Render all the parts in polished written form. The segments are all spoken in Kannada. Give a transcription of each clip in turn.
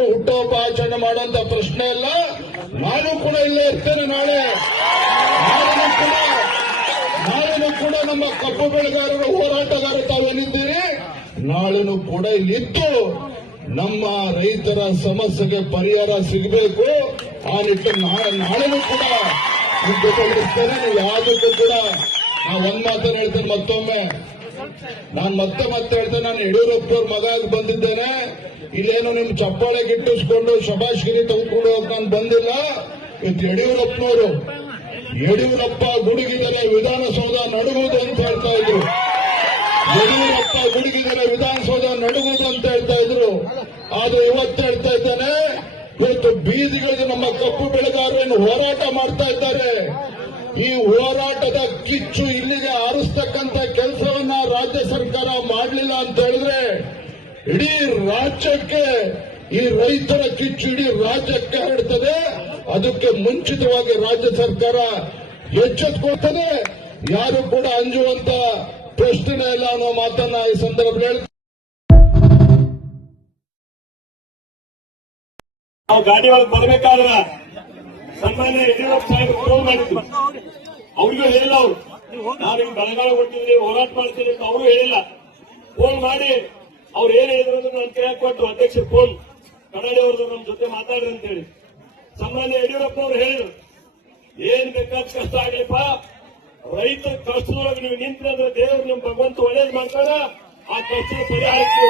ಹುಟ್ಟುಹಬ್ಬ ಮಾಡುವಂತ ಪ್ರಶ್ನೆ ಇಲ್ಲ. ನಾನು ಕೂಡ ಇಲ್ಲೇ ಇರ್ತೇನೆ. ನಾಳೆನೂ ಕೂಡ ನಮ್ಮ ಕಬ್ಬು ಬೆಳೆಗಾರರ ಹೋರಾಟಗಾರ ತಾವೇನಿದ್ದೀರಿ, ನಾಳೆನೂ ಕೂಡ ಇಲ್ಲಿದ್ದು ನಮ್ಮ ರೈತರ ಸಮಸ್ಯೆಗೆ ಪರಿಹಾರ ಸಿಗಬೇಕು. ಆ ನಿಟ್ಟಿನಲ್ಲಿ ನಾಳೆನೂ ಕೂಡ ಜೊತೆಗಿರ್ತೇನೆ. ನೀವು ಯಾವುದಕ್ಕೂ ಕೂಡ ನಾವು ಒಂದ್ ಮಾತನ್ನು ಹೇಳ್ತೇನೆ. ಮತ್ತೊಮ್ಮೆ ನಾನು ಮತ್ತೆ ಹೇಳ್ತೇನೆ, ನಾನು ಯಡಿಯೂರಪ್ಪನವ್ರ ಮಗ ಆಗಿ ಬಂದಿದ್ದೇನೆ. ಇಲ್ಲೇನು ನಿಮ್ ಚಪ್ಪಾಳೆ ಗಿಟ್ಟಿಸ್ಕೊಂಡು ಶಬಾಷ್ಗಿರಿ ತೆಗೆದುಕೊಂಡು ಹೋಗಿ ನಾನು ಬಂದಿಲ್ಲ. ಇವತ್ತು ಯಡಿಯೂರಪ್ಪ ಗುಡುಗಿದರೆ ವಿಧಾನಸೌಧ ನಡುಗುವುದು ಅಂತ ಹೇಳ್ತಾ ಇದ್ರು. ಯಡಿಯೂರಪ್ಪ ಗುಡುಗಿದರೆ ವಿಧಾನಸೌಧ ನಡುಗುವುದು ಅಂತ ಹೇಳ್ತಾ ಇದ್ರು. ಆದ್ರೆ ಇವತ್ತು ಹೇಳ್ತಾ ಇದ್ದಾನೆ, ಇವತ್ತು ಬೀದಿಗಳಿಗೆ ನಮ್ಮ ಕಬ್ಬು ಬೆಳೆಗಾರರು ಹೋರಾಟ ಮಾಡ್ತಾ ಇದ್ದಾರೆ. ಈ ಹೋರಾಟದ ಕಿಚ್ಚು ಇಲ್ಲಿಗೆ ಆರಿಸ್ತಕ್ಕಂಥ ಕೆಲಸವನ್ನ ರಾಜ್ಯ ಸರ್ಕಾರ ಮಾಡಲಿಲ್ಲ ಅಂತ ಹೇಳಿದ್ರೆ ಇಡೀ ರಾಜ್ಯಕ್ಕೆ, ಈ ರೈತರ ಕಿಚ್ಚು ಇಡೀ ರಾಜ್ಯಕ್ಕೆ ಹರಡ್ತದೆ. ಅದಕ್ಕೆ ಮುಂಚಿತವಾಗಿ ರಾಜ್ಯ ಸರ್ಕಾರ ಎಚ್ಚೆತ್ತುಕೊಳ್ತದೆ. ಯಾರು ಕೂಡ ಅಂಜುವಂತ ಪ್ರಶ್ನೆ ಇಲ್ಲ ಅನ್ನೋ ಮಾತನ್ನ ಈ ಸಂದರ್ಭದಲ್ಲಿ ಹೇಳ್ತಾರೆ. ನಾವು ಗಾಡಿ ಒಳಗೆ ಬರಬೇಕಾದ್ರ ಸನ್ಮಾನ್ಯ ಯಡಿಯೂರಪ್ಪ ಸಾಹೇಬ್ ಫೋನ್ ಮಾಡಿದ್ರು. ಅವ್ರಿಗೂ ಹೇಳಿಲ್ಲ. ಅವ್ರು ನಾವೀಗ ಬೆಳಗಾವಿ ಕೊಟ್ಟಿದ್ವಿ, ಹೋರಾಟ ಮಾಡ್ತೀವಿ ಅಂತ ಅವರು ಹೇಳಿಲ್ಲ. ಫೋನ್ ಮಾಡಿ ಅವ್ರು ಏನ್ ಹೇಳಿದ್ರು ಅಂದ್ರೆ ನಾನು ಕೇಳಕ್ ಕೊಟ್ಟರು. ಅಧ್ಯಕ್ಷರು ಫೋನ್ ಕನ್ನಡಿ ಅವ್ರದ್ದು ನಮ್ಮ ಜೊತೆ ಮಾತಾಡ್ರಿ ಅಂತ ಹೇಳಿ ಸನ್ಮಾನ್ಯ ಯಡಿಯೂರಪ್ಪ ಅವ್ರು ಹೇಳಿದ್ರು, ಏನ್ ಬೇಕಾದ ಕಷ್ಟ ಆಗ್ಲಿಪ್ಪ, ರೈತರ ಕಷ್ಟದೊಳಗೆ ನೀವು ನಿಂತ್ರೆ ದೇವ್ರು ನಿಮ್ ಭಗವಂತ ಒಳ್ಳೇದ್ ಮಾಡ್ತಾರ. ಆ ಕಷ್ಟದ ಪರಿಹಾರಕ್ಕೆ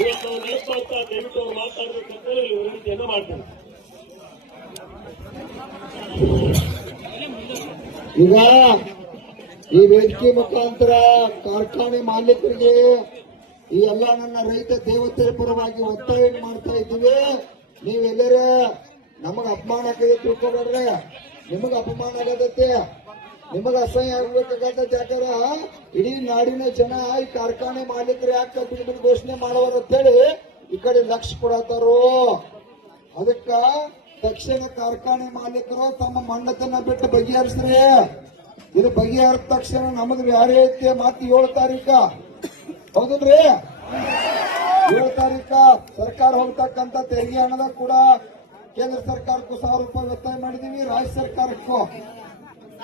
ಇವತ್ತು ನಾವು ನೆನಪಾಗ್ತಾ ದಯವಿಟ್ಟು ಅವ್ರು ಮಾತಾಡ್ಬೇಕಂತ ಹೇಳಿ ವಿನಂತಿಯನ್ನ ಮಾಡ್ತಾರೆ. ಈಗ ಈ ವೇದಿಕೆ ಮುಖಾಂತರ ಕಾರ್ಖಾನೆ ಮಾಲೀಕರಿಗೆ ಈ ಎಲ್ಲ ನನ್ನ ರೈತ ದೇವತೆಯ ಪರವಾಗಿ ಒತ್ತಾಯ ಮಾಡ್ತಾ ಇದ್ದೀವಿ. ನೀವೆಲ್ಲರ ನಮಗ ಅಪಮಾನ ಆಗಿದೆ ತಿಳ್ಕೊಬೇಡ್ರೆ. ನಿಮಗ ಅಪಮಾನ ಆಗತ್ತೆ, ನಿಮಗ ಅಸಹ್ಯ ಆಗ್ಬೇಕಾಗತ್ತೆ. ಯಾಕಂದ್ರ ಇಡೀ ನಾಡಿನ ಜನ ಈ ಕಾರ್ಖಾನೆ ಮಾಲೀಕರು ಯಾಕೆ ಬಿಡು ಘೋಷಣೆ ಮಾಡೋರು ಅಂತೇಳಿ ಈ ಕಡೆ ಲಕ್ಷ್ಯ ಕೊಡತಾರೋ. ಅದಕ್ಕ ತಕ್ಷಣ ಕಾರ್ಖಾನೆ ಮಾಲೀಕರು ತಮ್ಮ ಮಂಡತನ ಬಿಟ್ಟು ಬಗೆಹರಿಸ್ರಿ. ಇದು ಬಗೆಹರಿದ ತಕ್ಷಣ ನಮಗ್ ಯಾರೇ ಐತೆ ಮತ್ತೆ 7 ತಾರೀಕ ಹೌದಲ್ರಿ? 7 ತಾರೀಕ ಸರ್ಕಾರ ಹೋಗ್ತಕ್ಕಂತ ತೆರಿಗೆ ಹಣದ ಕೂಡ ಕೇಂದ್ರ ಸರ್ಕಾರಕ್ಕೂ 1000 ರೂಪಾಯಿ ಒತ್ತಾಯ ಮಾಡಿದೀವಿ, ರಾಜ್ಯ ಸರ್ಕಾರಕ್ಕೂ.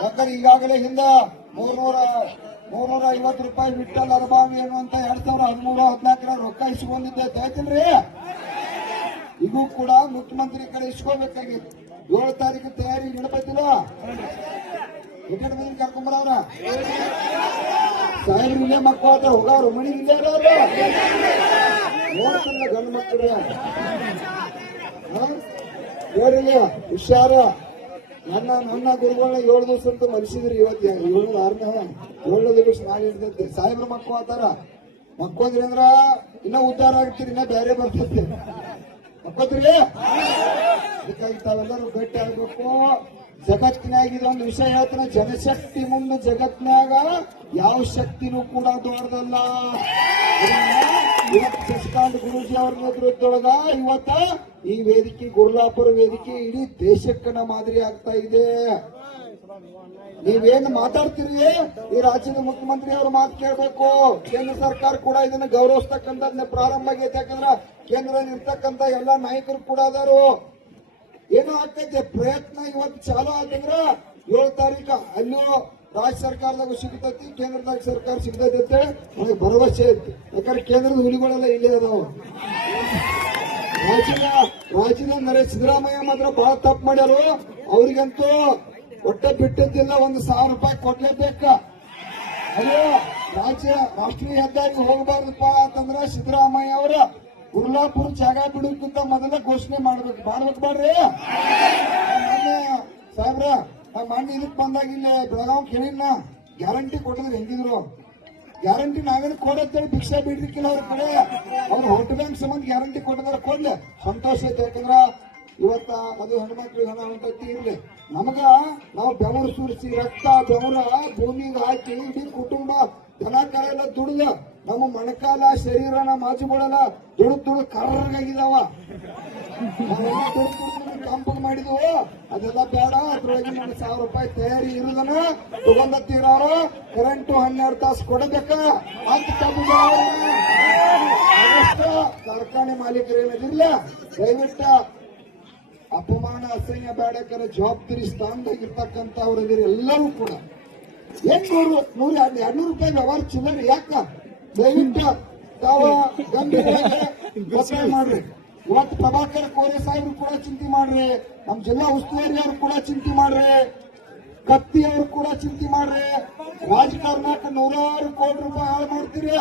ಯಾಕಂದ್ರೆ ಈಗಾಗಲೇ ಹಿಂದ 350 ರೂಪಾಯಿ ವಿಠಲ್ ಅರಬಾವಿ ಅನ್ನುವಂತ 2013-14 ರೊಕ್ಕ ಇಸ್ಕೊಂಡಿದ್ದೆ ಆಯ್ತಿಲ್ರಿ? ಇದು ಕೂಡ ಮುಖ್ಯಮಂತ್ರಿ ಕಡೆ ಇಸ್ಕೋಬೇಕಾಗಿತ್ತು. 7 ತಾರೀಕು ತಯಾರಿ ನಡಪತ್ತಿಲ್ಲ. ಟಿಕೆಟ್ ಬಂದು ಕರ್ಕೊಂಬರವ್ರ ಸಾಹೇಬ್ರು ಇಲ್ಲೇ ಮಕ್ಕಳು ಹೋಗವ್ರು ಮನಿ ಇಲ್ಲೇ ನೋಡ್ತಲ್ಲ ಗಂಡು ಮಕ್ಕಳು ನೋಡಿಲ್ಲ ಹುಷಾರ. ನನ್ನ ಗುರುಗಳನ್ನ 7 ದಿವಸ ಅಂತ ಮಲಿಸಿದ್ರಿ. ಇವತ್ತು 7 ದಿವಸ ನಾಳೆ ಇರ್ತೈತೆ. ಸಾಹೇಬ್ರ ಮಕ್ಕಳು ಆತಾರ ಮಕ್ಕೊಂದ್ರಿ ಅಂದ್ರ ಇನ್ನ ಉದ್ಧಾರ ಆಗ್ತೀರಿ, ಇನ್ನ ಬೇರೆ ಬರ್ತೈತಿ. ಮಕ್ಕೋದ್ರಿ ಅದಕ್ಕಾಗಿ ತಾವೆಲ್ಲರೂ ಗಟ್ಟಿ ಆಗ್ಬೇಕು. ಜಗತ್ತಿನಾಗ ಇದೊಂದು ವಿಷಯ ಹೇಳ್ತಾನೆ, ಜನಶಕ್ತಿ ಮುಂದೆ ಜಗತ್ನಾಗ ಯಾವ ಶಕ್ತಿನೂ ಕೂಡ ದೊಡ್ಡದಲ್ಲ. ಇವತ್ತು ಶಶಿಕಾಂತ್ ಗುರೂಜಿ ಅವರ ನೇತೃತ್ವದೊಳಗ ಇವತ್ತ ಈ ವೇದಿಕೆ ಗುರುಲಾಪುರ ವೇದಿಕೆ ಇಡೀ ದೇಶಕ್ಕನ ಮಾದರಿ ಆಗ್ತಾ ಇದೆ. ನೀವೇನು ಮಾತಾಡ್ತೀರಿ, ಈ ರಾಜ್ಯದ ಮುಖ್ಯಮಂತ್ರಿ ಅವರು ಮಾತು ಕೇಳಬೇಕು. ಕೇಂದ್ರ ಸರ್ಕಾರ ಕೂಡ ಇದನ್ನ ಗೌರವಿಸ್ತಕ್ಕಂಥದ್ನ ಪ್ರಾರಂಭ ಆಗೈತೆ. ಯಾಕಂದ್ರ ಕೇಂದ್ರದಲ್ಲಿ ಇರ್ತಕ್ಕಂಥ ಎಲ್ಲಾ ನಾಯಕರು ಕೂಡ ಅದಾರು. ಏನೋ ಆಗ್ತೈತೆ ಪ್ರಯತ್ನ ಇವತ್ತು ಚಾಲು ಆತಂದ್ರ 7 ತಾರೀಕ ಅಲ್ಲೂ ರಾಜ್ಯ ಸರ್ಕಾರದಾಗ ಸಿಗ್ತೈತಿ, ಕೇಂದ್ರದಾಗ ಸರ್ಕಾರ ಸಿಗ್ತೈತಿ ಅಂತ ನನಗೆ ಭರವಸೆ ಐತಿ. ಯಾಕಂದ್ರೆ ಕೇಂದ್ರದ ಹುಲಿಗಳೆಲ್ಲ ಇಲ್ಲೇ ಅದಾವ. ರಾಜ್ಯದ ಸಿದ್ದರಾಮಯ್ಯ ಮಾತ್ರ ಬಹಳ ತಪ್ಪು ಮಾಡ್ಯಾರು. ಅವ್ರಿಗಂತೂ ಹೊಟ್ಟೆ ಬಿಟ್ಟಿದ್ದಿಲ್ಲ, 1000 ರೂಪಾಯಿ ಕೊಡ್ಲೇಬೇಕ. ಅಲ್ಲೋ ರಾಷ್ಟ್ರೀಯ ಹೆದ್ದಾರಿ ಹೋಗಬಾರ್ದಪ್ಪ ಅಂತಂದ್ರ ಸಿದ್ದರಾಮಯ್ಯ ಅವರ ಗುರುಲಾಪುರ ಜಾಗ ಬಿಡೋಕ್ಕಿಂತ ಮೊದಲ ಘೋಷಣೆ ಮಾಡ್ಬೇಕು ಬಾಡ್ರಿ. ಸಾಹೇಬ್ರ ನಾ ಮಣ್ಣು ಇದಕ್ ಬಂದಾಗ ಇಲ್ಲಿ ಬೆಳಗಾವ್ ಕೇಳಿನ ಗ್ಯಾರಂಟಿ ಕೊಟ್ಟಿದ್ರೆ ಹೆಂಗಿದ್ರು ಗ್ಯಾರಂಟಿ ನಾವೇನು ಕೊಡತ್ತೇಳಿ ಭಿಕ್ಷಾ ಬಿಡ್ಲಿಕ್ಕಿಲ್ಲ ಅವ್ರ ಕಡೆ. ಅವ್ರು ಹೋಟೆಲ್ ಬ್ಯಾಂಕ್ ಸಂಬಂಧ ಗ್ಯಾರಂಟಿ ಕೊಟ್ಟಿದ್ರೆ ಕೊಡ್ಲಿ, ಸಂತೋಷ ಐತೆ. ಯಾಕಂದ್ರ ಇವತ್ತ ಅದು ಹೆಣ್ಮಕ್ಳಿಗೆ ಹಣ ಹೊಂಟೈತಿ ಇರ್ಲಿ. ನಮಗ ನಾವು ಬೆವರು ಸುರಿಸಿ ರಕ್ತ ಬೆವರ ಭೂಮಿಗೆ ಹಾಕಿ ಇಡೀ ಕುಟುಂಬ ದನ ಕರೆಲ್ಲ ದುಡಿದ ನಮ್ಮ ಮೊಣಕಾಲ ಶರೀರನ ಮಾಜುಗಳೆಲ್ಲ ದುಡ್ದು ಕರ್ರಗಾಗಿದಾವ. ಕಂಪನಿ ಮಾಡಿದ್ವು ಅದೆಲ್ಲ ಬೇಡ. ಅದ್ರೊಳಗೆ ನಮ್ಗೆ 1000 ರೂಪಾಯಿ ತಯಾರಿ ಇರುದನ ತಗೊಂಡತ್ತಿರೋರು ಕರೆಂಟು 12 ತಾಸು ಕೊಡಬೇಕ ಅಂತ ಕಾರ್ಖಾನೆ ಮಾಲೀಕರು ಏನಿದಿಲ್ಲ, ದಯವಿಟ್ಟು ಅಪಮಾನ ಅಸಹ್ಯ ಬೇಡಕರ ಜವಾಬ್ದಾರಿ ಸ್ಥಾನದಾಗಿರ್ತಕ್ಕಂಥ ಅವರಿದ್ದೀರಿ ಎಲ್ಲರೂ ಕೂಡ. ಏನ್ 200 ರೂಪಾಯಿ ವ್ಯವಹಾರ ಚಿಲ್ಲರೆ ಯಾಕ? ದಯವಿಟ್ಟು ತಾವು ಗಂಭೀರವಾಗಿ ಒತ್ತಾಯ ಮಾಡ್ರಿ. ಇವತ್ತು ಪ್ರಭಾಕರ್ ಕೋರೆ ಸಾಹೇಬ್ರು ಕೂಡ ಚಿಂತೆ ಮಾಡ್ರಿ, ನಮ್ಮ ಜಿಲ್ಲಾ ಉಸ್ತುವಾರಿ ಅವರು ಕೂಡ ಚಿಂತೆ ಮಾಡ್ರಿ, ಕತ್ತಿ ಅವರು ಕೂಡ ಚಿಂತೆ ಮಾಡ್ರಿ. ರಾಜಕಾರಣಕ್ಕೆ 100 ಕೋಟಿ ರೂಪಾಯಿ ಹಾಳು ಮಾಡ್ತೀರಿ.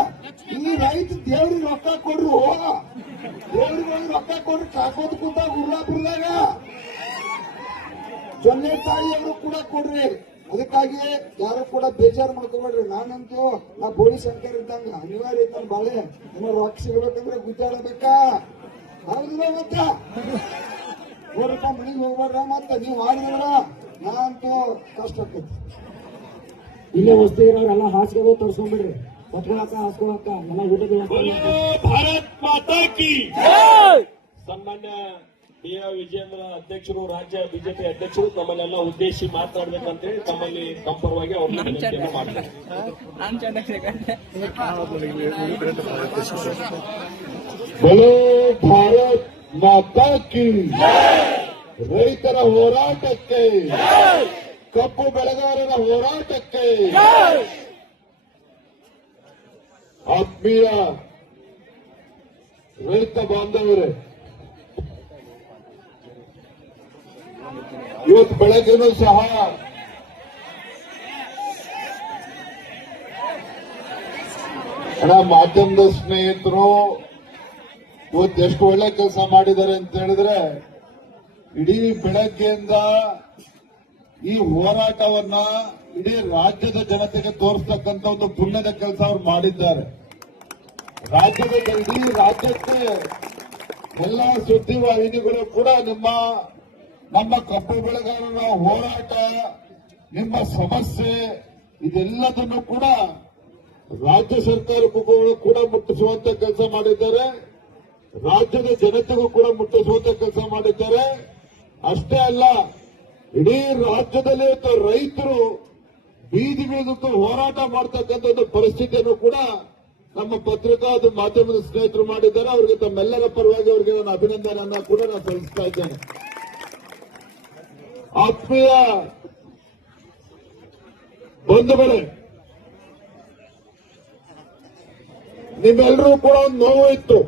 ಈ ರೈತ ದೇವ್ರಿಗೆ ರೊಕ್ಕ ಕೊಡ್ರು, ದೇವ್ರಿಗೆ ರೊಕ್ಕ ಕೊಡ್ರಿ. ಕಾಕೋದ್ ಕೂತಾಗ ಉರ್ಲಾಪುರದಾಗ ಜೊನ್ನೆ ತಾಯಿಯವರು ಕೂಡ ಕೊಡ್ರಿ. ಅದಕ್ಕಾಗಿ ಯಾರು ಕೂಡ ಬೇಜಾರು ಮಾಡ್ಕೋಬೇಡ್ರಿ. ನಾನಂತೂ ಬೋಳಿ ಶಂಕರ್ ಇದ್ದಂಗ ಅನಿವಾರ್ಯ ಇದ್ದಂಗ ಬಾಳೆ ಏನೋ ರೊಕ್ಕ ಸಿಗ್ಬೇಕಂದ್ರೆ ಗುದ್ದಾಡಬೇಕಾ? ಹೌದಿಲ್ಲ? ಮತ್ತ 100 ರೂಪಾಯಿ ಮನೆಗೆ ಹೋಗ್ಬೇಡ್ರ. ಮತ್ತ ನೀವು ಮಾಡಿದ್ರ ನಾನಂತೂ ಕಷ್ಟ ಆಕೈತಿ. ಇಲ್ಲೇ ವಸ್ತು ಇರೋರೆಲ್ಲ ಹಾಸ್ಕೋದು ತರ್ಸ್ಕೊಂಡ್ಬಿಡ್ರಿ. ಹೊತ್ಕೊಳಕ ಹಾಸ್ಕೊಳಕ ಎಲ್ಲ ಊಟದ ಭಾರತ್ ಮಾತಾ ಕಿ. ಸನ್ಮಾನ್ಯ ಡಿ.ಆರ್. ವಿಜಯೇಂದ್ರ ಅಧ್ಯಕ್ಷರು, ರಾಜ್ಯ ಬಿಜೆಪಿ ಅಧ್ಯಕ್ಷರು ತಮ್ಮನ್ನೆಲ್ಲ ಉದ್ದೇಶಿಸಿ ಮಾತನಾಡಬೇಕಂತೇಳಿ ತಮ್ಮಲ್ಲಿ ಕಂಪರವಾಗಿ ಅವ್ರನ್ನ ವಿನಂತಿಯನ್ನು ಮಾಡ್ತಾರೆ. ಬೋಲೋ ಭಾರತ್ ಮಾತಾ ಕಿ. ರೈತರ ಹೋರಾಟಕ್ಕೆ, ಕಬ್ಬು ಬೆಳೆಗಾರರ ಹೋರಾಟಕ್ಕೆ. ಆತ್ಮೀಯ ರೈತ ಬಾಂಧವರೇ, ಇವತ್ತು ಬೆಳಗ್ಗೆನೂ ಸಹ ಮಾಧ್ಯಮದ ಸ್ನೇಹಿತರು ಇವತ್ತು ಎಷ್ಟು ಒಳ್ಳೆ ಕೆಲಸ ಮಾಡಿದ್ದಾರೆ ಅಂತ ಹೇಳಿದ್ರೆ, ಇಡೀ ಬೆಳಗ್ಗೆಯಿಂದ ಈ ಹೋರಾಟವನ್ನ ಇಡೀ ರಾಜ್ಯದ ಜನತೆಗೆ ತೋರಿಸ್ತಕ್ಕಂಥ ಒಂದು ಪುಣ್ಯದ ಕೆಲಸ ಅವರು ಮಾಡಿದ್ದಾರೆ. ಇಡೀ ರಾಜ್ಯಕ್ಕೆ ಎಲ್ಲ ಸುದ್ದಿವಾಹಿನಿಗಳು ಕೂಡ ನಮ್ಮ ಕಬ್ಬು ಬೆಳೆಗಾರರ ಹೋರಾಟ, ನಿಮ್ಮ ಸಮಸ್ಯೆ ಇದೆಲ್ಲದನ್ನು ಕೂಡ ರಾಜ್ಯ ಸರ್ಕಾರಕ್ಕೂ ಕೂಡ ಮುಟ್ಟಿಸುವಂತ ಕೆಲಸ ಮಾಡಿದ್ದಾರೆ. ರಾಜ್ಯದ ಜನತೆಗೂ ಕೂಡ ಮುಟ್ಟಿಸುವಂತ ಕೆಲಸ ಮಾಡಿದ್ದಾರೆ. ಅಷ್ಟೇ ಅಲ್ಲ, ಇಡೀ ರಾಜ್ಯದಲ್ಲಿ ರೈತರು ಬೀದಿ ಬೀದಕ್ಕೂ ಹೋರಾಟ ಮಾಡತಕ್ಕಂಥ ಒಂದು ಪರಿಸ್ಥಿತಿಯನ್ನು ಕೂಡ ನಮ್ಮ ಪತ್ರಿಕಾ ಮಾಧ್ಯಮದ ಸ್ನೇಹಿತರು ಮಾಡಿದ್ದಾರೆ. ಅವರಿಗೆ ತಮ್ಮೆಲ್ಲರ ಪರವಾಗಿ ಅವರಿಗೆ ನಾನು ಅಭಿನಂದನೆಯನ್ನ ಕೂಡ ನಾನು ಸಲ್ಲಿಸ್ತಾ ಇದ್ದೇನೆ. ಆತ್ಮೀಯ ಬಂಧುಗಳೇ, ನಿಮ್ಮೆಲ್ಲರೂ ಕೂಡ ಒಂದು ನೋವು ಇತ್ತು.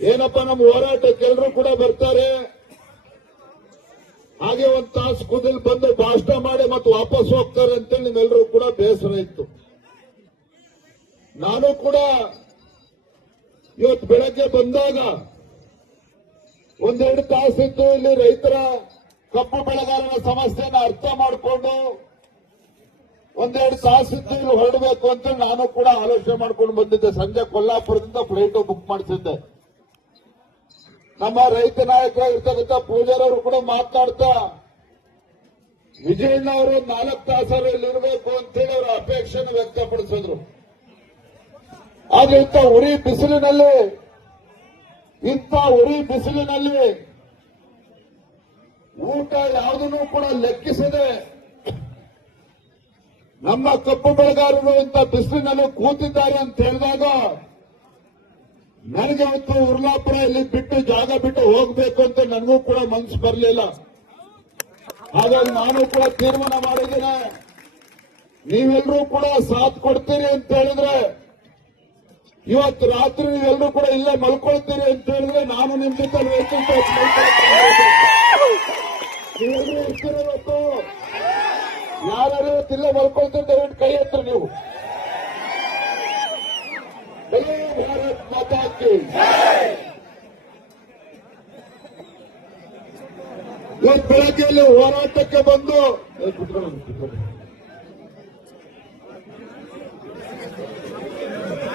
ಏನಪ್ಪ, ನಮ್ಮ ಹೋರಾಟಕ್ಕೆ ಎಲ್ಲರೂ ಕೂಡ ಬರ್ತಾರೆ, ಹಾಗೆ ಒಂದು ತಾಸು ಕೂದಲು ಬಂದು ಭಾಷಣ ಮಾಡಿ ಮತ್ತು ವಾಪಸ್ ಹೋಗ್ತಾರೆ ಅಂತೇಳಿ ನಿಮ್ಮೆಲ್ಲರೂ ಕೂಡ ಬೇಸರ ಇತ್ತು. ನಾನು ಕೂಡ ಇವತ್ತು ಬೆಳಗ್ಗೆ ಬಂದಾಗ 1-2 ತಾಸಿದ್ದು ಇಲ್ಲಿ ರೈತರ ಕಬ್ಬು ಬೆಳೆಗಾರರ ಸಮಸ್ಯೆನ ಅರ್ಥ ಮಾಡಿಕೊಂಡು 1-2 ತಾಸಿದ್ದು ಇಲ್ಲಿ ಹೊರಡಬೇಕು ಅಂತ ನಾನು ಕೂಡ ಆಲೋಚನೆ ಮಾಡ್ಕೊಂಡು ಬಂದಿದ್ದೆ. ಸಂಜೆ ಕೊಲ್ಲಾಪುರದಿಂದ ಫ್ಲೈಟ್ ಬುಕ್ ಮಾಡಿಸಿದ್ದೆ. ನಮ್ಮ ರೈತ ನಾಯಕರಾಗಿರ್ತಕ್ಕಂಥ ಪೂಜಾರವರು ಕೂಡ ಮಾತನಾಡ್ತಾ, ವಿಜಯಣ್ಣ ಅವರು 4 ತಾಸರು ಇಲ್ಲಿರಬೇಕು ಅಂತೇಳಿ ಅವರ ಅಪೇಕ್ಷೆಯನ್ನು ವ್ಯಕ್ತಪಡಿಸಿದ್ರು. ಆದ್ರೆ ಇಂಥ ಉರಿ ಬಿಸಿಲಿನಲ್ಲಿ ಊಟ ಯಾವುದನ್ನು ಕೂಡ ಲೆಕ್ಕಿಸದೆ ನಮ್ಮ ಕಬ್ಬು ಬೆಳೆಗಾರರು ಇಂಥ ಬಿಸಿಲಿನಲ್ಲಿ ಕೂತಿದ್ದಾರೆ ಅಂತ ಹೇಳಿದಾಗ ನನಗೆ ಅವತ್ತು ಉರ್ಲಾಪುರ ಇಲ್ಲಿ ಜಾಗ ಬಿಟ್ಟು ಹೋಗಬೇಕು ಅಂತ ನನಗೂ ಕೂಡ ಮನಸ್ಸು ಬರಲಿಲ್ಲ. ಹಾಗಾಗಿ ನಾನು ಕೂಡ ತೀರ್ಮಾನ ಮಾಡಿದ್ದೇನೆ, ನೀವೆಲ್ಲರೂ ಕೂಡ ಸಾಥ್ ಕೊಡ್ತೀರಿ ಅಂತ ಹೇಳಿದ್ರೆ, ಇವತ್ತು ರಾತ್ರಿ ನೀವೆಲ್ಲರೂ ಕೂಡ ಇಲ್ಲೇ ಮಲ್ಕೊಳ್ತೀರಿ ಅಂತ ಹೇಳಿದ್ರೆ ನಾನು ನಿಮ್ ಜೊತೆ ನೀವೆಲ್ಲರೂ ಇರ್ತೀರಿ. ಇವತ್ತು ಯಾರು ಇಲ್ಲೇ ಮಲ್ಕೊಳ್ತೀರಿ ದಯವಿಟ್ಟು ಕೈ ಎತ್ತರಿ ನೀವು. ಭಾರತ್ ಮಾತಾ ಕಿ. ಇವತ್ತು ಬೆಳಗ್ಗೆಯಲ್ಲಿ ಹೋರಾಟಕ್ಕೆ ಬಂದು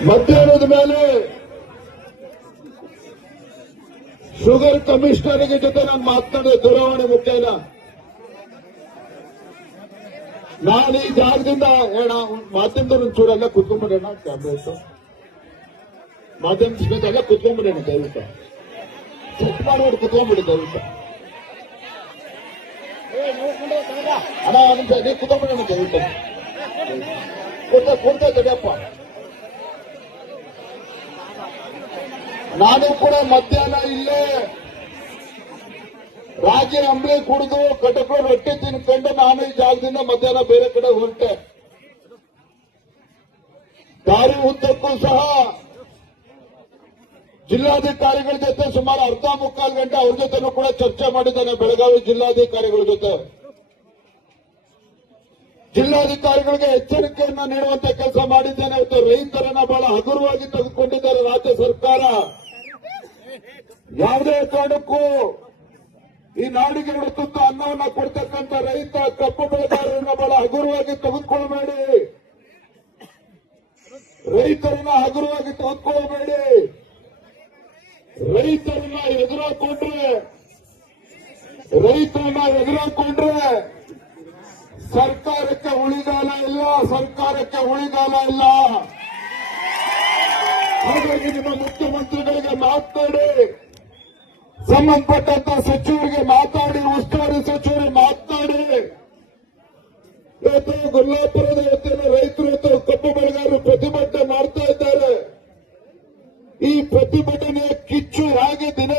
ಮಧ್ಯಾಹ್ನದ ಮೇಲೆ ಶುಗರ್ ಕಮಿಷನರ್ಗೆ ಜೊತೆ ನಾನು ಮಾತನಾಡಿದೆ ದೂರವಾಣಿ ಮುಖೇನ. ನಾನು ಈ ಜಾಗದಿಂದ ಮಾಧ್ಯಮದವ್ರು ಒಂಚೂರೆಲ್ಲ ಕುತ್ಕೊಂಡ್ಬಿಡೋಣ, ಕ್ಯಾಮ್ರಾ ಇತ್ತು, ಮಾಧ್ಯಮ ಸ್ನೇಹಿತರೆಲ್ಲ ಕುತ್ಕೊಂಡ್ಬಿಡೋಣ ದಯವಿಟ್ಟು, ಸೆಟ್ ಮಾಡಿ ಕುತ್ಕೊಂಡ್ಬಿಡಿ ದಯವಿಟ್ಟು. ಅಣ್ಣ ನೀವು ಕುತ್ಕೊಂಡ್ಬಿಡೋಣ ದಯವಿಟ್ಟು, ಕೊಡ್ತಾ ತಡೆಯಪ್ಪ. ನಾನು ಕೂಡ ಮಧ್ಯಾಹ್ನ ಇಲ್ಲೇ ರಾಗಿ ಅಂಬಳಿ ಕುಡಿದು ಕಟಕರು ರೊಟ್ಟಿ ತಿನ್ಕೊಂಡು ನಾನು ಈ ಜಾಗದಿಂದ ಮಧ್ಯಾಹ್ನ ಬೇರೆ ಕಡೆ ಹೊರಟೆ. ದಾರಿ ಉದ್ದಕ್ಕೂ ಸಹ ಜಿಲ್ಲಾಧಿಕಾರಿಗಳ ಜೊತೆ ಸುಮಾರು ಅರ್ಧ ಮುಕ್ಕಾಲು ಗಂಟೆ ಅವ್ರ ಜೊತೆನೂ ಕೂಡ ಚರ್ಚೆ ಮಾಡಿದ್ದೇನೆ. ಬೆಳಗಾವಿ ಜಿಲ್ಲಾಧಿಕಾರಿಗಳ ಜೊತೆ ಜಿಲ್ಲಾಧಿಕಾರಿಗಳಿಗೆ ಎಚ್ಚರಿಕೆಯನ್ನ ನೀಡುವಂತ ಕೆಲಸ ಮಾಡಿದ್ದೇನೆ. ಇವತ್ತು ರೈತರನ್ನ ಬಹಳ ಹಗುರವಾಗಿ ತೆಗೆದುಕೊಂಡಿದ್ದಾರೆ ರಾಜ್ಯ ಸರ್ಕಾರ. ಯಾವುದೇ ಕಾರಣಕ್ಕೂ ಈ ನಾಡಿಗೆ ತುತ್ತು ಅನ್ನವನ್ನ ಕೊಡ್ತಕ್ಕಂಥ ರೈತ ಕಬ್ಬು ಬೆಳೆಗಾರರನ್ನ ಬಹಳ ಹಗುರವಾಗಿ ತೆಗೆದುಕೊಳ್ಳಬೇಡಿ. ರೈತರನ್ನ ಹಗುರವಾಗಿ ತೆಗೆದುಕೊಳ್ಳಬೇಡಿ. ರೈತರನ್ನ ಎದುರಾಕೊಂಡ್ರೆ ಸರ್ಕಾರಕ್ಕೆ ಉಳಿಗಾಲ ಇಲ್ಲ. ಹಾಗಾಗಿ ನಿಮ್ಮ ಮುಖ್ಯಮಂತ್ರಿಗಳಿಗೆ ಮಾತನಾಡಿ, ಸಂಬಂಧಪಟ್ಟಂತ ಸಚಿವರಿಗೆ ಮಾತಾಡಿ, ಉಸ್ತುವಾರಿ ಸಚಿವರಿಗೆ ಮಾತನಾಡಿ. ಇವತ್ತು ಕೊಲ್ಲಾಪುರದ ಇವತ್ತಿನ ರೈತರು ಇವತ್ತು ಕಬ್ಬು ಬೆಳೆಗಾರರು ಪ್ರತಿಭಟನೆ ಮಾಡ್ತಾ ಇದ್ದಾರೆ. ಈ ಪ್ರತಿಭಟನೆಯ ಕಿಚ್ಚು ಹೇಗೆ ದಿನೇ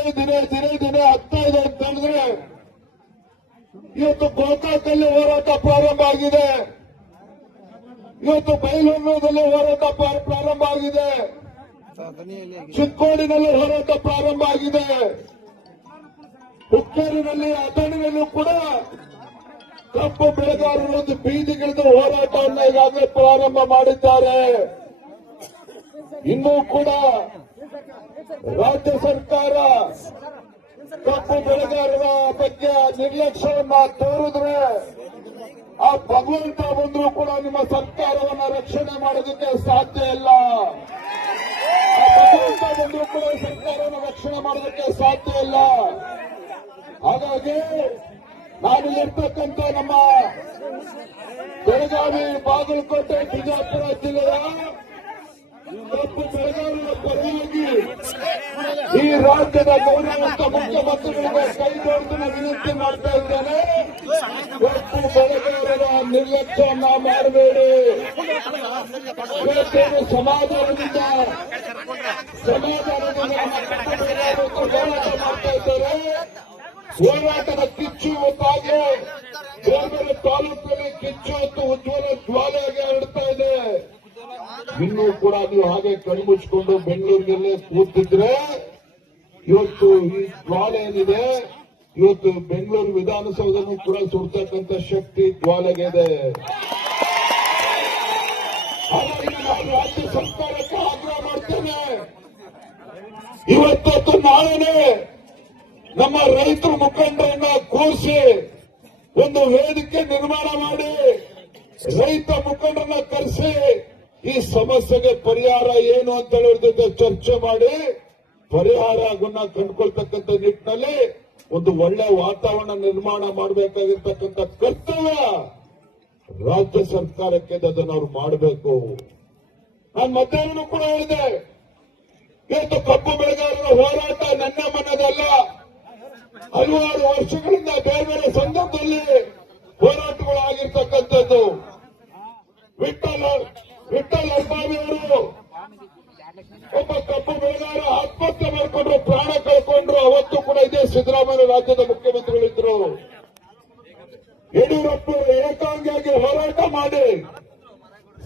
ಆಗ್ತಾ ಇದೆ ಅಂತ ಹೇಳಿದ್ರೆ, ಇವತ್ತು ಗೋಕಾಕಲ್ಲಿ ಹೋರಾಟ ಪ್ರಾರಂಭ ಆಗಿದೆ, ಇವತ್ತು ಬೈಲಹೊನ್ನೂರಲ್ಲಿ ಹೋರಾಟ ಪ್ರಾರಂಭ ಆಗಿದೆ, ಚಿಕ್ಕೋಡಿನಲ್ಲಿ ಹೋರಾಟ ಪ್ರಾರಂಭ ಆಗಿದೆ, ಹುಕ್ಕೇರಿನಲ್ಲಿ ಅಥಣಿಯಲ್ಲೂ ಕೂಡ ಕಬ್ಬು ಬೆಳೆಗಾರರು ಒಂದು ಬೀದಿಗಿಳಿದು ಹೋರಾಟವನ್ನು ಈಗಾಗಲೇ ಪ್ರಾರಂಭ ಮಾಡಿದ್ದಾರೆ. ಇನ್ನೂ ಕೂಡ ರಾಜ್ಯ ಸರ್ಕಾರ ಕಬ್ಬು ಬೆಳೆಗಾರರ ಬಗ್ಗೆ ನಿರ್ಲಕ್ಷ್ಯವನ್ನ ತೋರಿದ್ರೆ ಆ ಭಗವಂತ ಬಂದರೂ ಕೂಡ ನಿಮ್ಮ ಸರ್ಕಾರವನ್ನ ರಕ್ಷಣೆ ಮಾಡೋದಕ್ಕೆ ಸಾಧ್ಯ ಇಲ್ಲ. ಆ ಭಗವಂತ ಬಂದರೂ ಕೂಡ ಸರ್ಕಾರವನ್ನು ರಕ್ಷಣೆ ಮಾಡೋದಕ್ಕೆ ಸಾಧ್ಯ ಇಲ್ಲ. ಹಾಗಾಗಿ ನಾನಿಲ್ಲಿರ್ತಕ್ಕಂಥ ನಮ್ಮ ಬೆಳಗಾವಿ, ಬಾಗಲಕೋಟೆ, ಬಿಜಾಪುರ ಜಿಲ್ಲೆಯ ಕಬ್ಬು ಬೆಳೆಗಾರರ ಪರವಾಗಿ ಈ ರಾಜ್ಯದ ಗೌರವಂತ ಮುಖ್ಯಮಂತ್ರಿಗಳಿಗೆ ಕೈ ಜೋಡಿಸಿ ವಿನಂತಿ ಮಾಡ್ತಾ ಇದ್ದೇನೆ. ಕಬ್ಬು ಬೆಳೆಗಾರರ ನಿರ್ಲಕ್ಷ್ಯವನ್ನ ಮಾಡಬೇಡಿ. ಇವತ್ತೇನು ಸಮಾಧಾನದಿಂದ ಹೋರಾಟ ಮಾಡ್ತಾ ಇದ್ದಾರೆ. ಹೋರಾಟದ ಕಿಚ್ಚು ಇವತ್ತಾಗಿ ಬೇರೆ ತಾಲೂಕಿನಲ್ಲಿ ಕಿಚ್ಚು ಮತ್ತು ಉಜ್ವಲ ಜ್ವಾಲೆಯಾಗಿ ಹರಡ್ತಾ ಇದೆ. ಇನ್ನೂ ಕೂಡ ನೀವು ಹಾಗೆ ಕಣ್ಮುಚ್ಕೊಂಡು ಬೆಂಗಳೂರಿನಲ್ಲೇ ಕೂತಿದ್ರೆ ಇವತ್ತು ಈ ಜ್ವಾಲೆ ಏನಿದೆ, ಇವತ್ತು ಬೆಂಗಳೂರು ವಿಧಾನಸೌಧನೂ ಕೂಡ ಸುಡ್ತಕ್ಕಂಥ ಶಕ್ತಿ ಜ್ವಾಲೆಗಿದೆ. ಹಾಗಾಗಿ ನಾನು ರಾಜ್ಯ ಸರ್ಕಾರಕ್ಕೆ ಆಗ್ರಹ ಮಾಡ್ತೇನೆ, ಇವತ್ತು ನಾಳೆನೇ ನಮ್ಮ ರೈತರ ಮುಖಂಡರನ್ನ ಕೂರಿಸಿ ಒಂದು ವೇದಿಕೆ ನಿರ್ಮಾಣ ಮಾಡಿ, ರೈತ ಮುಖಂಡರನ್ನ ಕರೆಸಿ ಈ ಸಮಸ್ಯೆಗೆ ಪರಿಹಾರ ಏನು ಅಂತ ಹೇಳೋದ್ರ ಚರ್ಚೆ ಮಾಡಿ ಪರಿಹಾರವನ್ನ ಕಂಡುಕೊಳ್ತಕ್ಕಂಥ ನಿಟ್ಟಿನಲ್ಲಿ ಒಂದು ಒಳ್ಳೆ ವಾತಾವರಣ ನಿರ್ಮಾಣ ಮಾಡಬೇಕಾಗಿರ್ತಕ್ಕಂಥ ಕರ್ತವ್ಯ ರಾಜ್ಯ ಸರ್ಕಾರಕ್ಕೆ ಅದನ್ನು ಅವ್ರು ಮಾಡಬೇಕು. ನಾನು ಮಧ್ಯಾಹ್ನ ಕೂಡ ಹೇಳಿದೆ, ಇವತ್ತು ಕಬ್ಬು ಬೆಳೆಗಾರರ ಹೋರಾಟ ನನ್ನ ಮನದಲ್ಲ. ಹಲವಾರು ವರ್ಷಗಳಿಂದ ಬೇರೆ ಬೇರೆ ಸಂದರ್ಭದಲ್ಲಿ ಹೋರಾಟಗಳು ಆಗಿರ್ತಕ್ಕಂಥದ್ದು. ವಿಠಲ್ ಅರ್ಬಾವಿ ಅವರು ಒಬ್ಬ ಕಬ್ಬು ಬೆಳೆಗಾರ ಆತ್ಮಹತ್ಯೆ ಮಾಡಿಕೊಂಡ್ರು, ಪ್ರಾಣ ಕಳ್ಕೊಂಡ್ರು. ಅವತ್ತು ಕೂಡ ಇದೇ ಸಿದ್ದರಾಮಯ್ಯ ರಾಜ್ಯದ ಮುಖ್ಯಮಂತ್ರಿಗಳಿದ್ರು. ಯಡಿಯೂರಪ್ಪರು ಏಕಾಂಗಿಯಾಗಿ ಹೋರಾಟ ಮಾಡಿ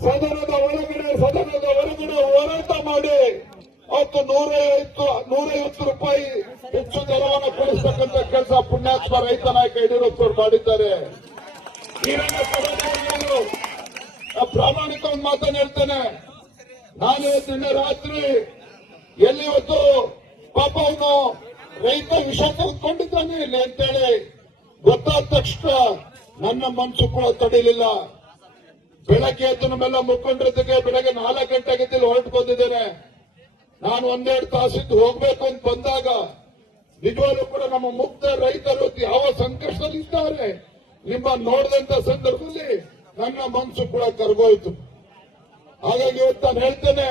ಸದನದ ಹೊರಗಡೆ ಹೋರಾಟ ಮಾಡಿ ಅವತ್ತು 150 ರೂಪಾಯಿ ಹೆಚ್ಚು ದರವನ್ನು ಕೊಡಿಸ್ತಕ್ಕಂಥ ಕೆಲಸ ಪುಣ್ಯಾತ್ಮ ರೈತ ನಾಯಕ ಯಡಿಯೂರಪ್ಪರು ಮಾಡಿದ್ದಾರೆ. ಪ್ರಾಮಾಣಿಕ ಒಂದು ಮಾತನ್ನು ಹೇಳ್ತೇನೆ. ನಾನು ನಿನ್ನೆ ರಾತ್ರಿ ಎಲ್ಲಿ ಇವತ್ತು ಪಾಪ ಅವನು ರೈತ ವಿಷ ತೆಗೆದುಕೊಂಡಿದ್ದಾನೆ ಇಲ್ಲಿ ಅಂತೇಳಿ ಗೊತ್ತಾದ ತಕ್ಷಣ ನನ್ನ ಮನಸ್ಸು ಕೂಡ ತಡಿಲಿಲ್ಲ. ಬೆಳಗ್ಗೆ ಎದ್ದು ನಮ್ಮೆಲ್ಲ ಮುಖಂಡರಿಗೆ ಬೆಳಗ್ಗೆ 4 ಗಂಟೆಗೆ ಹೊರಟು ಬಂದಿದ್ದೇನೆ. ನಾನು 1-2 ತಾಸಿದ್ದು ಹೋಗ್ಬೇಕು ಅಂತ ಬಂದಾಗ ನಿಜವಾಗ್ಲೂ ಕೂಡ ನಮ್ಮ ಮುಕ್ತ ರೈತರು ಯಾವ ಸಂಕಷ್ಟದಲ್ಲಿದ್ದಾರೆ ನಿಮ್ಮ ನೋಡಿದಂತ ಸಂದರ್ಭದಲ್ಲಿ ನನ್ನ ಮನಸ್ಸು ಕೂಡ ಕರಗೋಯ್ತು. ಹಾಗಾಗಿ ಇವತ್ತು ನಾನು ಹೇಳ್ತೇನೆ,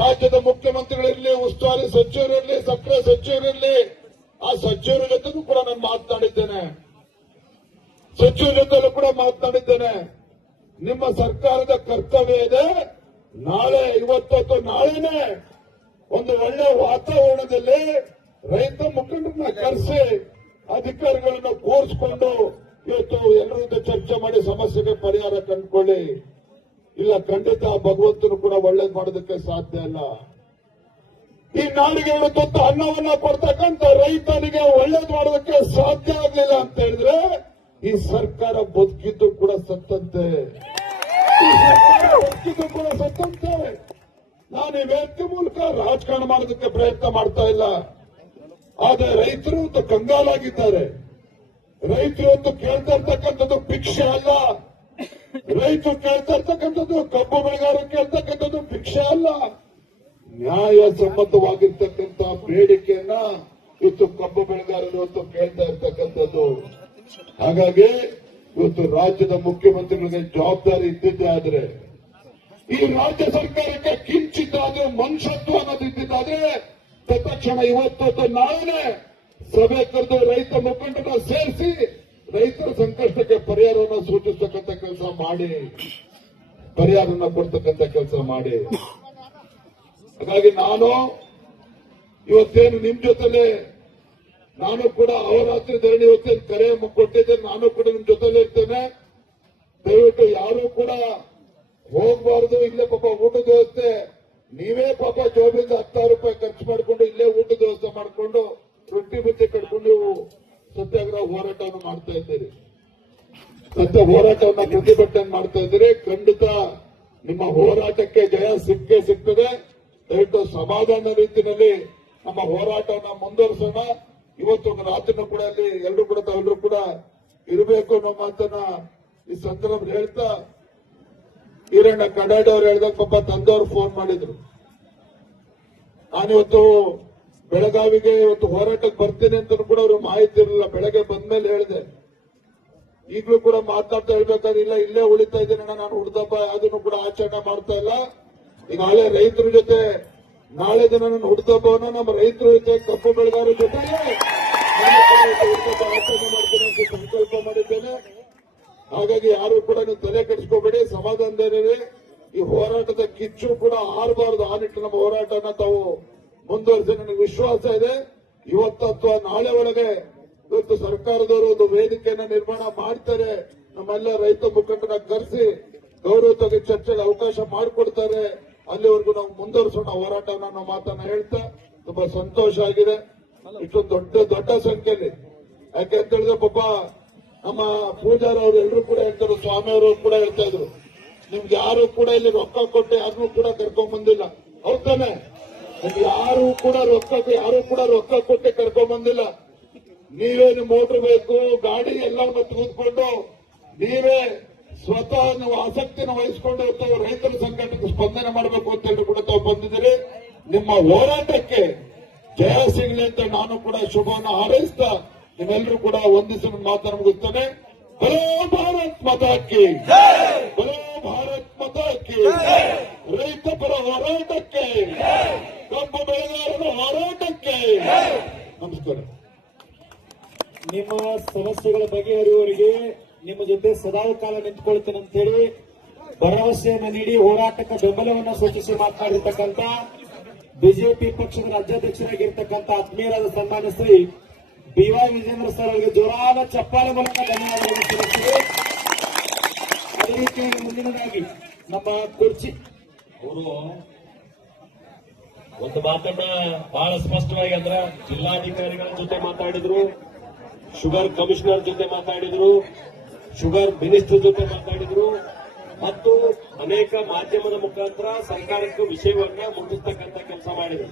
ರಾಜ್ಯದ ಮುಖ್ಯಮಂತ್ರಿಗಳಿರಲಿ, ಉಸ್ತುವಾರಿ ಸಚಿವರಿರಲಿ, ಸಕ್ರಿಯ ಸಚಿವರಿರಲಿ, ಆ ಸಚಿವರ ಜೊತೆಗೂ ಕೂಡ ನಾನು ಮಾತನಾಡಿದ್ದೇನೆ. ಸಚಿವರ ಜೊತೆಲೂ ಕೂಡ ಮಾತನಾಡಿದ್ದೇನೆ. ನಿಮ್ಮ ಸರ್ಕಾರದ ಕರ್ತವ್ಯ ಇದೆ, ನಾಳೆನೇ ಒಂದು ಒಳ್ಳೆ ವಾತಾವರಣದಲ್ಲಿ ರೈತ ಮುಖಂಡರನ್ನ ಕರೆಸಿ ಅಧಿಕಾರಿಗಳನ್ನ ಕೂರಿಸಿಕೊಂಡು ಇವತ್ತು ಎಲ್ಲರ ಜೊತೆ ಚರ್ಚೆ ಮಾಡಿ ಸಮಸ್ಯೆಗೆ ಪರಿಹಾರ ಕಂಡುಕೊಳ್ಳಿ. ಇಲ್ಲ ಖಂಡಿತ ಭಗವಂತನು ಕೂಡ ಒಳ್ಳೇದು ಮಾಡೋದಕ್ಕೆ ಸಾಧ್ಯ ಇಲ್ಲ. ಈ ನಾಡಿಗೆ ಇವತ್ತು ಅನ್ನವನ್ನ ಕೊಡ್ತಕ್ಕಂಥ ರೈತನಿಗೆ ಒಳ್ಳೇದು ಮಾಡೋದಕ್ಕೆ ಸಾಧ್ಯ ಆಗಲಿಲ್ಲ ಅಂತ ಹೇಳಿದ್ರೆ ಈ ಸರ್ಕಾರ ಬದುಕಿದ್ದು ಕೂಡ ಸತ್ತಂತೆ. ಈ ಸರ್ಕಾರ ಬದುಕಿದ್ದು ಕೂಡ ಸತ್ತಂತೆ. ನಾನು ಈ ವೇದಿಕೆ ಮೂಲಕ ರಾಜಕಾರಣ ಮಾಡೋದಕ್ಕೆ ಪ್ರಯತ್ನ ಮಾಡ್ತಾ ಇಲ್ಲ. ಆದ್ರೆ ರೈತರು ಇವತ್ತು ಕಂಗಾಲಾಗಿದ್ದಾರೆ. ರೈತರು ಇವತ್ತು ಕೇಳ್ತಾ ಇರ್ತಕ್ಕಂಥದ್ದು ಭಿಕ್ಷೆ ಅಲ್ಲ. ರೈತರು ಕೇಳ್ತಾ ಇರ್ತಕ್ಕಂಥದ್ದು ಕಬ್ಬು ಬೆಳೆಗಾರರು ಕೇಳ್ತಕ್ಕಂಥದ್ದು ಭಿಕ್ಷೆ ಅಲ್ಲ. ನ್ಯಾಯ ಸಂಬಂಧವಾಗಿರ್ತಕ್ಕಂಥ ಬೇಡಿಕೆಯನ್ನ ಇವತ್ತು ಕಬ್ಬು ಬೆಳೆಗಾರರು ಇವತ್ತು ಕೇಳ್ತಾ ಇರ್ತಕ್ಕಂಥದ್ದು. ಹಾಗಾಗಿ ಇವತ್ತು ರಾಜ್ಯದ ಮುಖ್ಯಮಂತ್ರಿಗಳಿಗೆ ಜವಾಬ್ದಾರಿ ಇದ್ದಿದ್ದೇ ಆದ್ರೆ, ಈ ರಾಜ್ಯ ಸರ್ಕಾರಕ್ಕೆ ಕಿಂಚಿತ್ತಾದ್ರೂ ಮನುಷ್ಯತ್ವ ಅನ್ನೋದು ಇದ್ದಿದ್ದಾದ್ರೆ ತತ್ಕ್ಷಣ ಇವತ್ತು ನಾಳೆ ಸಭೆ ಕರೆದು ರೈತ ಮುಖಂಡರನ್ನ ಸೇರಿಸಿ ರೈತರ ಸಂಕಷ್ಟಕ್ಕೆ ಪರಿಹಾರವನ್ನು ಸೂಚಿಸತಕ್ಕಂಥ ಕೆಲಸ ಮಾಡಿ, ಪರಿಹಾರವನ್ನು ಕೊಡ್ತಕ್ಕಂಥ ಕೆಲಸ ಮಾಡಿ. ಹಾಗಾಗಿ ನಾನು ಇವತ್ತೇನು ನಿಮ್ ಜೊತೆಲೆ ನಾನು ಕೂಡ ಅಹೋರಾತ್ರಿ ಧರಣಿ ಇವತ್ತೇನು ಕರೆ ಕೊಟ್ಟಿದ್ದೇನೆ, ನಾನು ಕೂಡ ನಿಮ್ ಜೊತೆಲೆ ಇರ್ತೇನೆ. ದಯವಿಟ್ಟು ಯಾರು ಕೂಡ ಹೋಗಬಾರದು. ಇಲ್ಲೇ ಪಾಪ ಊಟದ ವ್ಯವಸ್ಥೆ ನೀವೇ ಪಾಪ ಜೋಬಿಂದ 10,000 ರೂಪಾಯಿ ಖರ್ಚು ಮಾಡಿಕೊಂಡು ಇಲ್ಲೇ ಊಟದ ವ್ಯವಸ್ಥೆ ಮಾಡಿಕೊಂಡು ರೊಟ್ಟಿ ಬುತ್ತಿ ಕಟ್ಕೊಂಡು ನೀವು ಸತ್ಯಾಗ್ರಹ ಹೋರಾಟವನ್ನು ಮಾಡ್ತಾ ಇದ್ದೀರಿ. ಸತ್ಯ ಹೋರಾಟವನ್ನ ಪ್ರತಿಭಟನೆ ಮಾಡ್ತಾ ಇದ್ದೀರಿ. ಖಂಡಿತ ನಿಮ್ಮ ಹೋರಾಟಕ್ಕೆ ಜಯ ಸಿಕ್ಕೇ ಸಿಗ್ತದೆ. ದಯವಿಟ್ಟು ಸಮಾಧಾನ ರೀತಿಯಲ್ಲಿ ನಮ್ಮ ಹೋರಾಟವನ್ನು ಮುಂದುವರಿಸೋಣ. ಇವತ್ತು ರಾತ್ರಿನೂ ಕೂಡ ಅಲ್ಲಿ ಎಲ್ಲರೂ ಕೂಡ ತಾವೆಲ್ಲರೂ ಕೂಡ ಇರಬೇಕು ಅನ್ನೋ ಮಾತನ್ನ ಈ ಸಂದರ್ಭ ಹೇಳ್ತಾ, ಈರಣ್ಣ ಕಡಾಡಿ ಅವ್ರು ಹೇಳಿದಾಗ ಪಾಪ ತಂದವರು ಫೋನ್ ಮಾಡಿದ್ರು. ನಾನಿವತ್ತು ಬೆಳಗಾವಿಗೆ ಇವತ್ತು ಹೋರಾಟಕ್ಕೆ ಬರ್ತೀನಿ ಅಂತ ಕೂಡ ಅವರು ಮಾಹಿತಿ ಇರಲಿಲ್ಲ. ಬೆಳಗ್ಗೆ ಬಂದ್ಮೇಲೆ ಹೇಳಿದೆ. ಈಗಲೂ ಕೂಡ ಮಾತಾಡ್ತಾ ಹೇಳ್ಬೇಕಾದ್ರೆ ಇಲ್ಲ ಇಲ್ಲೇ ಉಳಿತಾ ಇದ್ದೀನಿ, ನಾನು ಹುಡ್ದಬ್ಬ ಅದನ್ನು ಕೂಡ ಆಚರಣೆ ಮಾಡ್ತಾ ಇಲ್ಲ. ಈಗ ಹಳೆ ರೈತರ ಜೊತೆ ನಾಳೆ ದಿನ ನನ್ನ ಹುಡ್ದಬ್ಬವನ್ನ ನಮ್ಮ ರೈತರ ಜೊತೆ ಕಬ್ಬು ಬೆಳೆಗಾರರ ಜೊತೆ ಆಚರಣೆ ಮಾಡ್ತೀನಿ ಅಂತ ಸಂಕಲ್ಪ ಮಾಡಿದ್ದೇನೆ. ಹಾಗಾಗಿ ಯಾರು ಕೂಡ ನೀವು ತಲೆ ಕೆಡಿಸ್ಕೋಬೇಡಿ, ಸಮಾಧಾನದಲ್ಲಿ ಈ ಹೋರಾಟದ ಕಿಚ್ಚು ಕೂಡ ಆರಬಾರದು. ಆ ನಿಟ್ಟಿನ ನಮ್ಮ ಹೋರಾಟನ ತಾವು ಮುಂದುವರಿಸಿ ನನಗೆ ವಿಶ್ವಾಸ ಇದೆ. ಇವತ್ತು ಅಥವಾ ನಾಳೆ ಒಳಗೆ ಇವತ್ತು ಸರ್ಕಾರದವರು ಒಂದು ವೇದಿಕೆಯನ್ನ ನಿರ್ಮಾಣ ಮಾಡ್ತಾರೆ. ನಮ್ಮೆಲ್ಲ ರೈತ ಮುಖಂಡರನ್ನ ಕರೆಸಿ ಗೌರವವಾಗಿ ಚರ್ಚೆಗೆ ಅವಕಾಶ ಮಾಡಿಕೊಡ್ತಾರೆ. ಅಲ್ಲಿವರೆಗೂ ನಾವು ಮುಂದುವರಿಸೋಣ ಹೋರಾಟವನ್ನ ನಾವು ಮಾತನ್ನ ಹೇಳ್ತಾ ತುಂಬಾ ಸಂತೋಷ ಆಗಿದೆ. ಇಷ್ಟೊಂದು ದೊಡ್ಡ ಸಂಖ್ಯೆಯಲ್ಲಿ ಯಾಕೆ ಅಂತ ಹೇಳಿದ್ರೆ ಪಾಪ ನಮ್ಮ ಪೂಜಾರ ಅವರು ಎಲ್ಲರೂ ಕೂಡ ಹೇಳ್ತಾರೆ, ಸ್ವಾಮಿ ಅವರು ಕೂಡ ಹೇಳ್ತಾ ಇದ್ರು, ನಿಮ್ಗೆ ಯಾರು ಕೂಡ ಇಲ್ಲಿ ರೊಕ್ಕ ಕೊಟ್ಟು ಯಾರನ್ನೂ ಕೂಡ ಕರ್ಕೊಂಡ್ ಬಂದಿಲ್ಲ. ಹೌದಾನೆ? ನಿಮ್ಗೆ ಯಾರು ಕೂಡ ರೊಕ್ಕ ಕೊಟ್ಟು ಕರ್ಕೊಂಡ್ ಬಂದಿಲ್ಲ. ನೀವೇ ನಿಮ್ ಮೋಟರ್ ಬೇಕು, ಗಾಡಿ ಎಲ್ಲವನ್ನು ತೆಗೆದುಕೊಂಡು ನೀವೇ ಸ್ವತಃ ನೀವು ಆಸಕ್ತಿನ ವಹಿಸಿಕೊಂಡು ತಾವು ರೈತರ ಸಂಕಟಕ್ಕೆ ಸ್ಪಂದನೆ ಮಾಡಬೇಕು ಅಂತ ಹೇಳಿ ಕೂಡ ತಾವು ಬಂದಿದ್ದೀರಿ. ನಿಮ್ಮ ಹೋರಾಟಕ್ಕೆ ಜಯ ಸಿಗಲಿ ಅಂತ ನಾನು ಕೂಡ ಶುಭವನ್ನು ಹಾರೈಸ್ತಾ ನಿಮ್ಮೆಲ್ಲರೂ ಕೂಡ ಒಂದಿಸಿ ಮಾತನ್ನು ಮುಗಿಸ್ತೇನೆ. ಬಲೋ ಭಾರತ್ ಮಾತಾ ಕಿ ಬಲೋ ಭಾರತ್ ಮಾತಾ ಕಿ. ರೈತ ಪರ ಹೋರಾಟಕ್ಕೆ, ಕಬ್ಬು ಬೆಳೆಗಾರರ ಹೋರಾಟಕ್ಕೆ ನಮಸ್ಕಾರ. ನಿಮ್ಮ ಸಮಸ್ಯೆಗಳ ಬಗೆಹರಿಯುವವರಿಗೆ ನಿಮ್ಮ ಜೊತೆ ಸದಾಕಾಲ ನಿಂತ್ಕೊಳ್ತೇನೆ ಅಂತ ಹೇಳಿ ಭರವಸೆಯನ್ನು ನೀಡಿ ಹೋರಾಟಕ್ಕೆ ಬೆಂಬಲವನ್ನು ಸೂಚಿಸಿ ಮಾತನಾಡಿರ್ತಕ್ಕಂಥ ಬಿಜೆಪಿ ಪಕ್ಷದ ರಾಜ್ಯಾಧ್ಯಕ್ಷರಾಗಿರ್ತಕ್ಕಂಥ ಆತ್ಮೀಯರಾದ ಸನ್ಮಾನ್ಯ ಶ್ರೀ ಬಿ.ವೈ. ವಿಜೇಂದ್ರ ಸರ್ ಅವರಿಗೆ ಜೋರಾದ ಚಪ್ಪಾಳೆ ಮೂಲಕ ಧನ್ಯವಾದಗಳನ್ನು ತಿಳಿಸಿದೆ. ಅದೇ ರೀತಿಯಾಗಿ ಮುಂದಿನದಾಗಿ ನಮ್ಮ ಕುರ್ಚಿ ಅವರು ಒಂದು ಮಾತನ್ನ ಬಹಳ ಸ್ಪಷ್ಟವಾಗಿ ಅಂದ್ರ ಜಿಲ್ಲಾಧಿಕಾರಿಗಳ ಜೊತೆ ಮಾತಾಡಿದ್ರು, ಶುಗರ್ ಕಮಿಷನರ್ ಜೊತೆ ಮಾತಾಡಿದ್ರು, ಶುಗರ್ ಮಿನಿಸ್ಟರ್ ಜೊತೆ ಮಾತಾಡಿದ್ರು ಮತ್ತು ಅನೇಕ ಮಾಧ್ಯಮದ ಮುಖಾಂತರ ಸರ್ಕಾರಕ್ಕೂ ವಿಷಯವನ್ನ ಮುಟ್ಟಿಸ್ತಕ್ಕಂಥ ಕೆಲಸ ಮಾಡಿದ್ರು.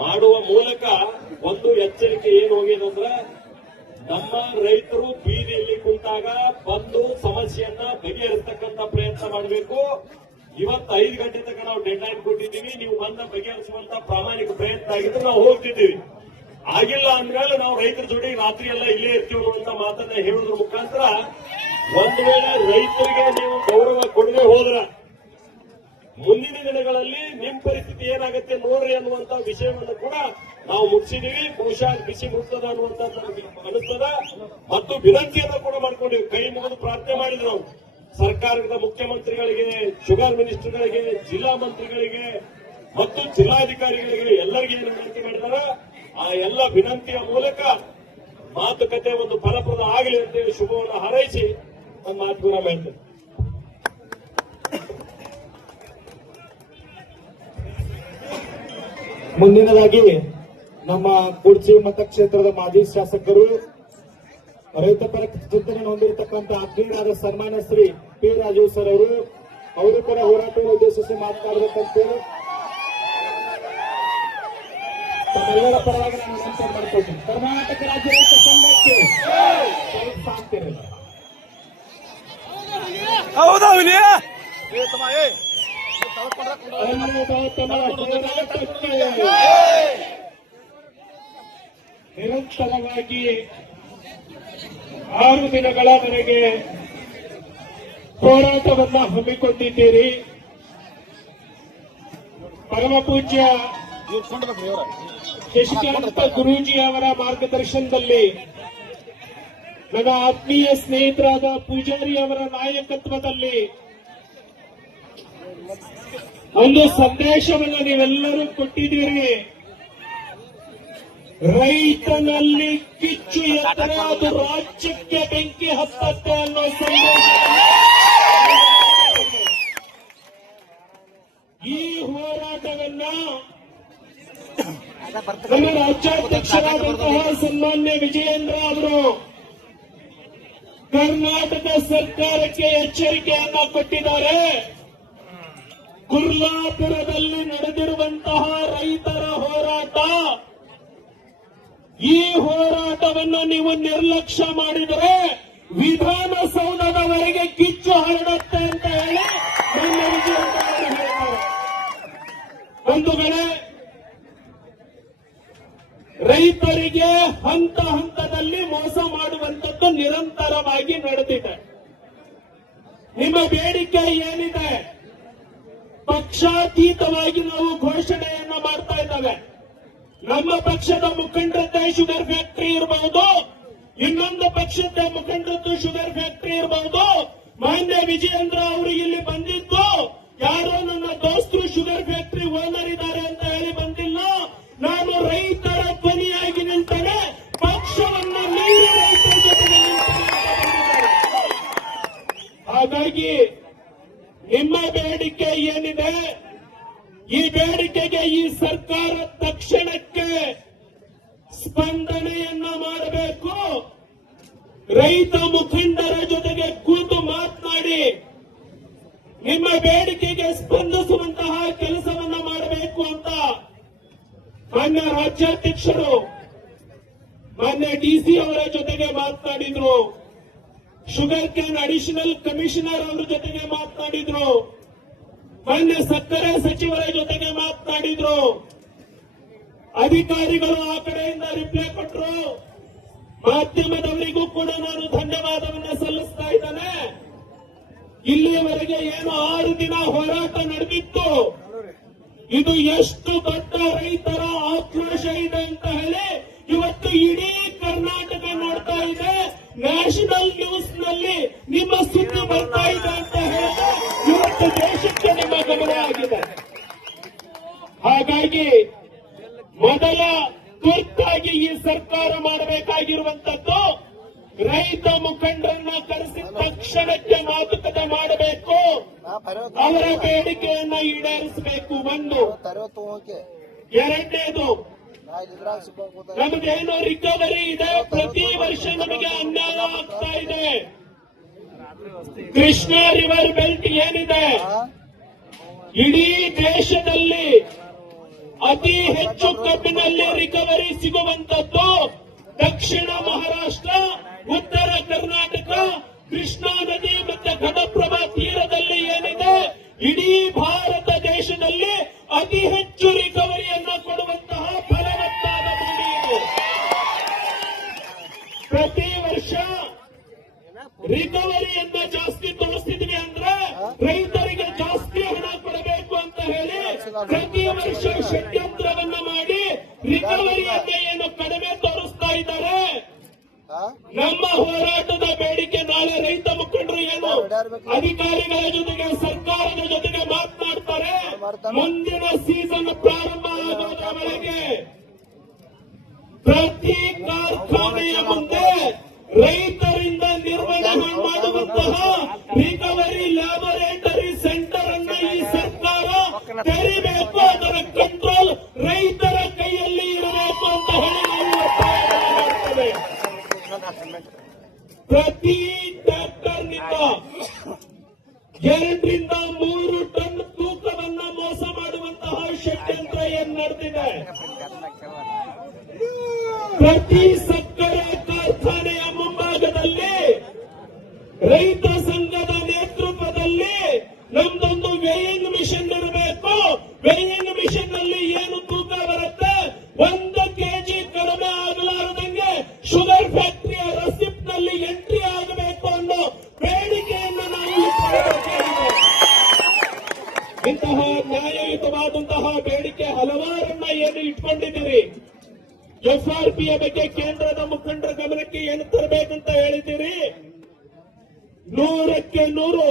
ಮಾಡುವ ಮೂಲಕ ಒಂದು ಎಚ್ಚರಿಕೆ ಏನು ಹೋಗಿದಂದ್ರ, ನಮ್ಮ ರೈತರು ಬೀದಿಯಲ್ಲಿ ಕುಂತಾಗ ಬಂದು ಸಮಸ್ಯೆಯನ್ನ ಬಗೆಹರಿಸತಕ್ಕಂಥ ಪ್ರಯತ್ನ ಮಾಡಬೇಕು. ಇವತ್ತು 5 ಗಂಟೆ ತನಕ ನಾವು ಡೆಡ್ ಲೈನ್ ಕೊಟ್ಟಿದ್ದೀವಿ, ನೀವು ಬಂದ ಬಗೆಹರಿಸುವಂತ ಪ್ರಾಮಾಣಿಕ ಪ್ರಯತ್ನ ಆಗಿದ್ರೆ ನಾವು ಹೋಗ್ತಿದ್ದೀವಿ. ಆಗಿಲ್ಲ ಅಂದ್ಮೇಲೆ ನಾವು ರೈತರ ಜೋಡಿ ರಾತ್ರಿ ಎಲ್ಲ ಇಲ್ಲೇ ಇರ್ತೀವಿ ಅನ್ನುವಂತ ಮಾತನ್ನ ಹೇಳೋದ್ರ ಮುಖಾಂತರ ಒಂದು ವೇಳೆ ರೈತರಿಗೆ ನೀವು ಗೌರವ ಕೊಡದೆ ಹೋದ್ರ ಮುಂದಿನ ದಿನಗಳಲ್ಲಿ ನಿಮ್ ಪರಿಸ್ಥಿತಿ ಏನಾಗುತ್ತೆ ನೋಡ್ರಿ ಅನ್ನುವಂತ ವಿಷಯವನ್ನು ಕೂಡ ನಾವು ಮುಗಿಸಿದೀವಿ. ಬಹುಶಃ ಬಿಸಿ ಮುಟ್ತದ ಅನ್ನುವಂತ ಅನಿಸ್ತದ ಮತ್ತು ವಿನಂತಿಯನ್ನು ಕೂಡ ಮಾಡ್ಕೊಂಡಿವಿ. ಕೈ ಮುಗಿದು ಪ್ರಾರ್ಥನೆ ಮಾಡಿದ್ರು ನಾವು ಸರ್ಕಾರದ ಮುಖ್ಯಮಂತ್ರಿಗಳಿಗೆ, ಶುಗರ್ ಮಿನಿಸ್ಟರ್ಗಳಿಗೆ, ಜಿಲ್ಲಾ ಮಂತ್ರಿಗಳಿಗೆ ಮತ್ತು ಜಿಲ್ಲಾಧಿಕಾರಿಗಳಿಗೆ ಎಲ್ಲರಿಗೆ ಏನು ವಿನಂತಿ ಮಾಡಿದಾರ ಆ ಎಲ್ಲ ವಿನಂತಿಯ ಮೂಲಕ ಮಾತುಕತೆ ಒಂದು ಫಲಪ್ರದ ಆಗಲಿ ಅಂತೇಳಿ ಶುಭವನ್ನು ಹಾರೈಸಿ ನನ್ನ ಮಾತು ದೂರ ಮಾಡ್ತೇನೆ. ಮುಂದಿನದಾಗಿ ನಮ್ಮ ಕುರ್ಚಿ ಮತಕ್ಷೇತ್ರದ ಮಾಜಿ ಶಾಸಕರು ರೈತ ಪರ ಚಿಂತನೆ ಹೊಂದಿರತಕ್ಕಂಥ ಆತ್ಮೀಯರಾದ ಸನ್ಮಾನ್ಯ ಶ್ರೀ ಪಿ ರಾಜು ಸರ್ ಅವರು ಕೂಡ ಹೋರಾಟವನ್ನು ಉದ್ದೇಶಿಸಿ ಮಾತನಾಡಬೇಕಂತೇಳಿ ತಮ್ಮೆಲ್ಲರ ಪರವಾಗಿ ನಾನು ವಿನಂತಿ ಮಾಡಿಕೊಳ್ತೀನಿ. ಕರ್ನಾಟಕ ರಾಜ್ಯ ರೈತ ಸಂಘಕ್ಕೆ ಸ್ವಲ್ಪ ಆಗ್ತಿರಲಿಲ್ಲ. ನಿರಂತರವಾಗಿ 6 ದಿನಗಳವರೆಗೆ ಹೋರಾಟವನ್ನ ಹಮ್ಮಿಕೊಂಡಿದ್ದೀರಿ. ಪರಮ ಪೂಜ್ಯ ಶಶಿಕಾಂತ ಗುರೂಜಿ ಅವರ ಮಾರ್ಗದರ್ಶನದಲ್ಲಿ ನನ್ನ ಆತ್ಮೀಯ ಸ್ನೇಹಿತರಾದ ಪೂಜಾರಿ ಅವರ ನಾಯಕತ್ವದಲ್ಲಿ ಒಂದು ಸಂದೇಶವನ್ನು ನೀವೆಲ್ಲರೂ ಕೊಟ್ಟಿದ್ದೀರಿ. ರೈತನಲ್ಲಿ ಕಿಚ್ಚು ಎತ್ತರೆ ಅದು ರಾಜ್ಯಕ್ಕೆ ಬೆಂಕಿ ಹತ್ತತ್ತೆ ಅನ್ನೋ ಸಂದೇಶ. ಈ ಹೋರಾಟವನ್ನ ನಮ್ಮ ರಾಜ್ಯಾಧ್ಯಕ್ಷರಾದಂತಹ ಸನ್ಮಾನ್ಯ ವಿಜಯೇಂದ್ರ ಅವರು ಕರ್ನಾಟಕ ಸರ್ಕಾರಕ್ಕೆ ಎಚ್ಚರಿಕೆಯನ್ನ ಕೊಟ್ಟಿದ್ದಾರೆ. ಕುರ್ಲಾಪುರದಲ್ಲಿ ನಡೆದಿರುವಂತಹ ರೈತರ ಹೋರಾಟ, ಈ ಹೋರಾಟವನ್ನು ನೀವು ನಿರ್ಲಕ್ಷ್ಯ ಮಾಡಿದರೆ ವಿಧಾನಸೌಧದವರೆಗೆ ಕಿಚ್ಚು ಹರಡುತ್ತೆ ಅಂತ ಹೇಳಿ ನನ್ನ ವಿಜಯೇಂದ್ರ ಅವರು ಹೇಳಿದ್ದಾರೆ. ಒಂದು ವೇಳೆ ರೈತರಿಗೆ ಹಂತ ಹಂತದಲ್ಲಿ ಮೋಸ ಮಾಡುವಂತದ್ದು ನಿರಂತರವಾಗಿ ನಡೆದಿದೆ. ನಿಮ್ಮ ಬೇಡಿಕೆ ಏನಿದೆ? ಪಕ್ಷಾತೀತವಾಗಿ ನಾವು ಘೋಷಣೆಯನ್ನ ಮಾಡ್ತಾ ಇದ್ದೇವೆ. ನಮ್ಮ ಪಕ್ಷದ ಮುಖಂಡರದ್ದೇ ಶುಗರ್ ಫ್ಯಾಕ್ಟರಿ ಇರಬಹುದು, ಇನ್ನೊಂದು ಪಕ್ಷದ ಮುಖಂಡರದ್ದು ಶುಗರ್ ಫ್ಯಾಕ್ಟರಿ ಇರಬಹುದು. ಮಾನ್ಯ ವಿಜಯೇಂದ್ರ ಅವರು ಇಲ್ಲಿ ಬಂದಿದ್ದು ಯಾರೋ ನನ್ನ ದೋಸ್ತರು ಶುಗರ್ ಫ್ಯಾಕ್ಟರಿ ಓನರ್ ಇದ್ದಾರೆ ಅಂತ ಹೇಳಿ ಬಂದಿಲ್ಲ. ನಾನು ರೈತರ ಧ್ವನಿಯಾಗಿ ನಿಲ್ತೇನೆ, ಪಕ್ಷವನ್ನ ಮೀರಿ ರೈತರ ಜೊತೆಗೆ ನಿಲ್ತೇನೆ. ಹಾಗಾಗಿ ನಿಮ್ಮ ಬೇಡಿಕೆ ಏನಿದೆ, ಈ ಬೇಡಿಕೆಗೆ ಈ ಸರ್ಕಾರ ತಕ್ಷಣಕ್ಕೆ ಸ್ಪಂದನೆಯನ್ನ ಮಾಡಬೇಕು. ರೈತ ಮುಖಂಡರ ಜೊತೆಗೆ ಕೂತು ಮಾತನಾಡಿ ನಿಮ್ಮ ಬೇಡಿಕೆಗೆ ಸ್ಪಂದಿಸುವಂತಹ ಕೆಲಸವನ್ನ ಮಾಡಬೇಕು ಅಂತ ಮಾನ್ಯ ರಾಜ್ಯಾಧ್ಯಕ್ಷರು ಮಾನ್ಯ ಡಿಸಿ ಅವರ ಜೊತೆಗೆ ಮಾತನಾಡಿದ್ರು. ಶುಗರ್ ಕ್ಯಾನ್ ಅಡಿಷನಲ್ ಕಮಿಷನರ್ ಅವರ ಜೊತೆಗೆ ಮಾತನಾಡಿದ್ರು. ಮಾನ್ಯ ಸಕ್ಕರೆ ಸಚಿವರ ಜೊತೆಗೆ ಮಾತನಾಡಿದ್ರು. ಅಧಿಕಾರಿಗಳು ಆ ಕಡೆಯಿಂದ ರಿಪ್ಲೈ ಕೊಟ್ಟರು. ಮಾಧ್ಯಮದವರಿಗೂ ಕೂಡ ನಾನು ಧನ್ಯವಾದವನ್ನು ಸಲ್ಲಿಸ್ತಾ ಇದ್ದೇನೆ. ಇಲ್ಲಿಯವರೆಗೆ ಏನು 6 ದಿನ ಹೋರಾಟ ನಡೆದಿತ್ತು, ಇದು ಎಷ್ಟು ದೊಡ್ಡ ರೈತರ ಆಕ್ರೋಶ ಇದೆ ಅಂತ ಹೇಳಿ ಇವತ್ತು ಇಡೀ ಕರ್ನಾಟಕ ನೋಡ್ತಾ ಇದೆ. ನ್ಯಾಷನಲ್ ನ್ಯೂಸ್ ನಲ್ಲಿ ನಿಮ್ಮ ಸುದ್ದಿ ಬರ್ತಾ ಇದೆ ಅಂತ ಹೇಳಿದ್ರೆ ಇವತ್ತು ದೇಶಕ್ಕೆ ನಿಮ್ಮ ಗಮನ ಆಗಿದೆ. ಹಾಗಾಗಿ ಮೊದಲ ತುರ್ತಾಗಿ ಈ ಸರ್ಕಾರ ಮಾಡಬೇಕಾಗಿರುವಂತದ್ದು ರೈತ ಮುಖಂಡರನ್ನ ಕರೆಸಿ ತಕ್ಷಣಕ್ಕೆ ಮಾತುಕತೆ ಮಾಡಬೇಕು, ಅವರ ಬೇಡಿಕೆಯನ್ನ ಈಡೇರಿಸಬೇಕು. ಒಂದು. ಎರಡನೇದು, ನಮಗೇನು ರಿಕವರಿ ಇದೆ, ಪ್ರತಿ ವರ್ಷ ನಮಗೆ ಅನ್ಯಾಯ ಆಗ್ತಾ ಇದೆ. ಕೃಷ್ಣಾ ರಿವರ್ ಬೆಲ್ಟ್ ಏನಿದೆ, ಇಡೀ ದೇಶದಲ್ಲಿ ಅತಿ ಹೆಚ್ಚು ಕಬ್ಬಿನಲ್ಲಿ ರಿಕವರಿ ಸಿಗುವಂತದ್ದು ದಕ್ಷಿಣ ಮಹಾರಾಷ್ಟ್ರ, ಉತ್ತರ ಕರ್ನಾಟಕ, ಕೃಷ್ಣಾ ನದಿ ಮತ್ತು ಘಟಪ್ರಭಾ ತೀರದಲ್ಲಿ ಏನಿದೆ, ಇಡೀ ಭಾರತ ದೇಶದಲ್ಲಿ ಅತಿ ಹೆಚ್ಚು ರಿಕವರಿಯನ್ನ ಕೊಡುವಂತಹ ಫಲವತ್ತಾದ ಭೂಮಿ ಇದು. ಪ್ರತಿ ವರ್ಷ ರಿಕವರಿಯನ್ನ ಜಾಸ್ತಿ ತೋರಿಸ್ತಿದ್ವಿ ಅಂದ್ರೆ ರೈತರಿಗೆ ಜಾಸ್ತಿ ಹಣ ಕೊಡಬೇಕು ಅಂತ ಹೇಳಿ ಪ್ರತಿ ವರ್ಷ ಷಡ್ಯಂತ್ರವನ್ನ ಮಾಡಿ ರಿಕವರಿಯನ್ನ ಏನು ಕಡಿಮೆ ತೋರಿಸ್ತಾ ಇದ್ದಾರೆ. ನಮ್ಮ ಹೋರಾಟದ ಬೇಡಿಕೆ ನಾಳೆ ರೈತ ಮುಖಂಡರು ಏನು ಅಧಿಕಾರಿಗಳ ಜೊತೆಗೆ ಸರ್ಕಾರದ ಜೊತೆಗೆ ಮಾತನಾಡ್ತಾರೆ, ಮುಂದಿನ ಸೀಸನ್ ಪ್ರಾರಂಭ ಆಗೋದರವರೆಗೆ ಪ್ರತಿ ಕಾರ್ಖಾನೆಯ ಮುಂದೆ ರೈತರಿಂದ ನಿರ್ವಹಣೆ ಮಾಡುವಂತಹ ರಿಕವರಿ ಲ್ಯಾಬೊರೇಟರಿ ಸೆಂಟರ್ ಅನ್ನ ಈ ಸರ್ಕಾರ ತೆರಿಬೇಕು. ಅದರ ಕಂಟ್ರೋಲ್ ರೈತರ ಕೈಯಲ್ಲಿ ಇರಬೇಕು ಅಂತ ಹೇಳಿ ನಾವು ಒತ್ತಾಯ ಮಾಡ್ತೇವೆ. ಪ್ರತಿ ಟ್ರ್ಯಾಕ್ಟರ್ನಿಂದ 2 ರಿಂದ 3 ಟನ್ ತೂಕವನ್ನ ಮೋಸ ಮಾಡುವಂತಹ ಷಡ್ಯಂತ್ರ ಏನ್ ನಡೆದಿದೆ. ಪ್ರತಿ ಸಕ್ಕರೆ ಕಾರ್ಖಾನೆಯ ಮುಂಭಾಗದಲ್ಲಿ ರೈತ ಸಂಘದ ನೇತೃತ್ವದಲ್ಲಿ ನಮ್ದೊಂದು ವೇಯಿಂಗ್ ಮಿಷನ್ ಇರಬೇಕು. ವೇಯಿಂಗ್ ಮಿಷನ್ ನಲ್ಲಿ ಏನು ತೂಕ ಬರುತ್ತೆ 1 ಕೆಜಿ ಕಡಿಮೆ ಆಗಲಾರದಂಗೆ ಶುಗರ್ ಫ್ಯಾಕ್ಟರಿಯ ರೆಸಿಪ್ಟ್ ನಲ್ಲಿ ಎಂಟ್ರಿ ಆಗಬೇಕು ಅನ್ನೋ ಬೇಡಿಕೆಯನ್ನು ನಾವು ಇಟ್ಟುಕೊಳ್ಳಬೇಕಾಗಿದೆ. ಇಂತಹ ನ್ಯಾಯಯುತವಾದಂತಹ ಬೇಡಿಕೆ ಹಲವಾರನ್ನ ಏನು ಇಟ್ಕೊಂಡಿದ್ದೀರಿ. ಎಫ್ಆರ್ಪಿಯ ಬಗ್ಗೆ ಕೇಂದ್ರದ ಮುಖಂಡರ ಗಮನಕ್ಕೆ ಏನು ತರಬೇಕಂತ ಹೇಳಿದ್ದೀರಿ. 100ಕ್ಕೆ 100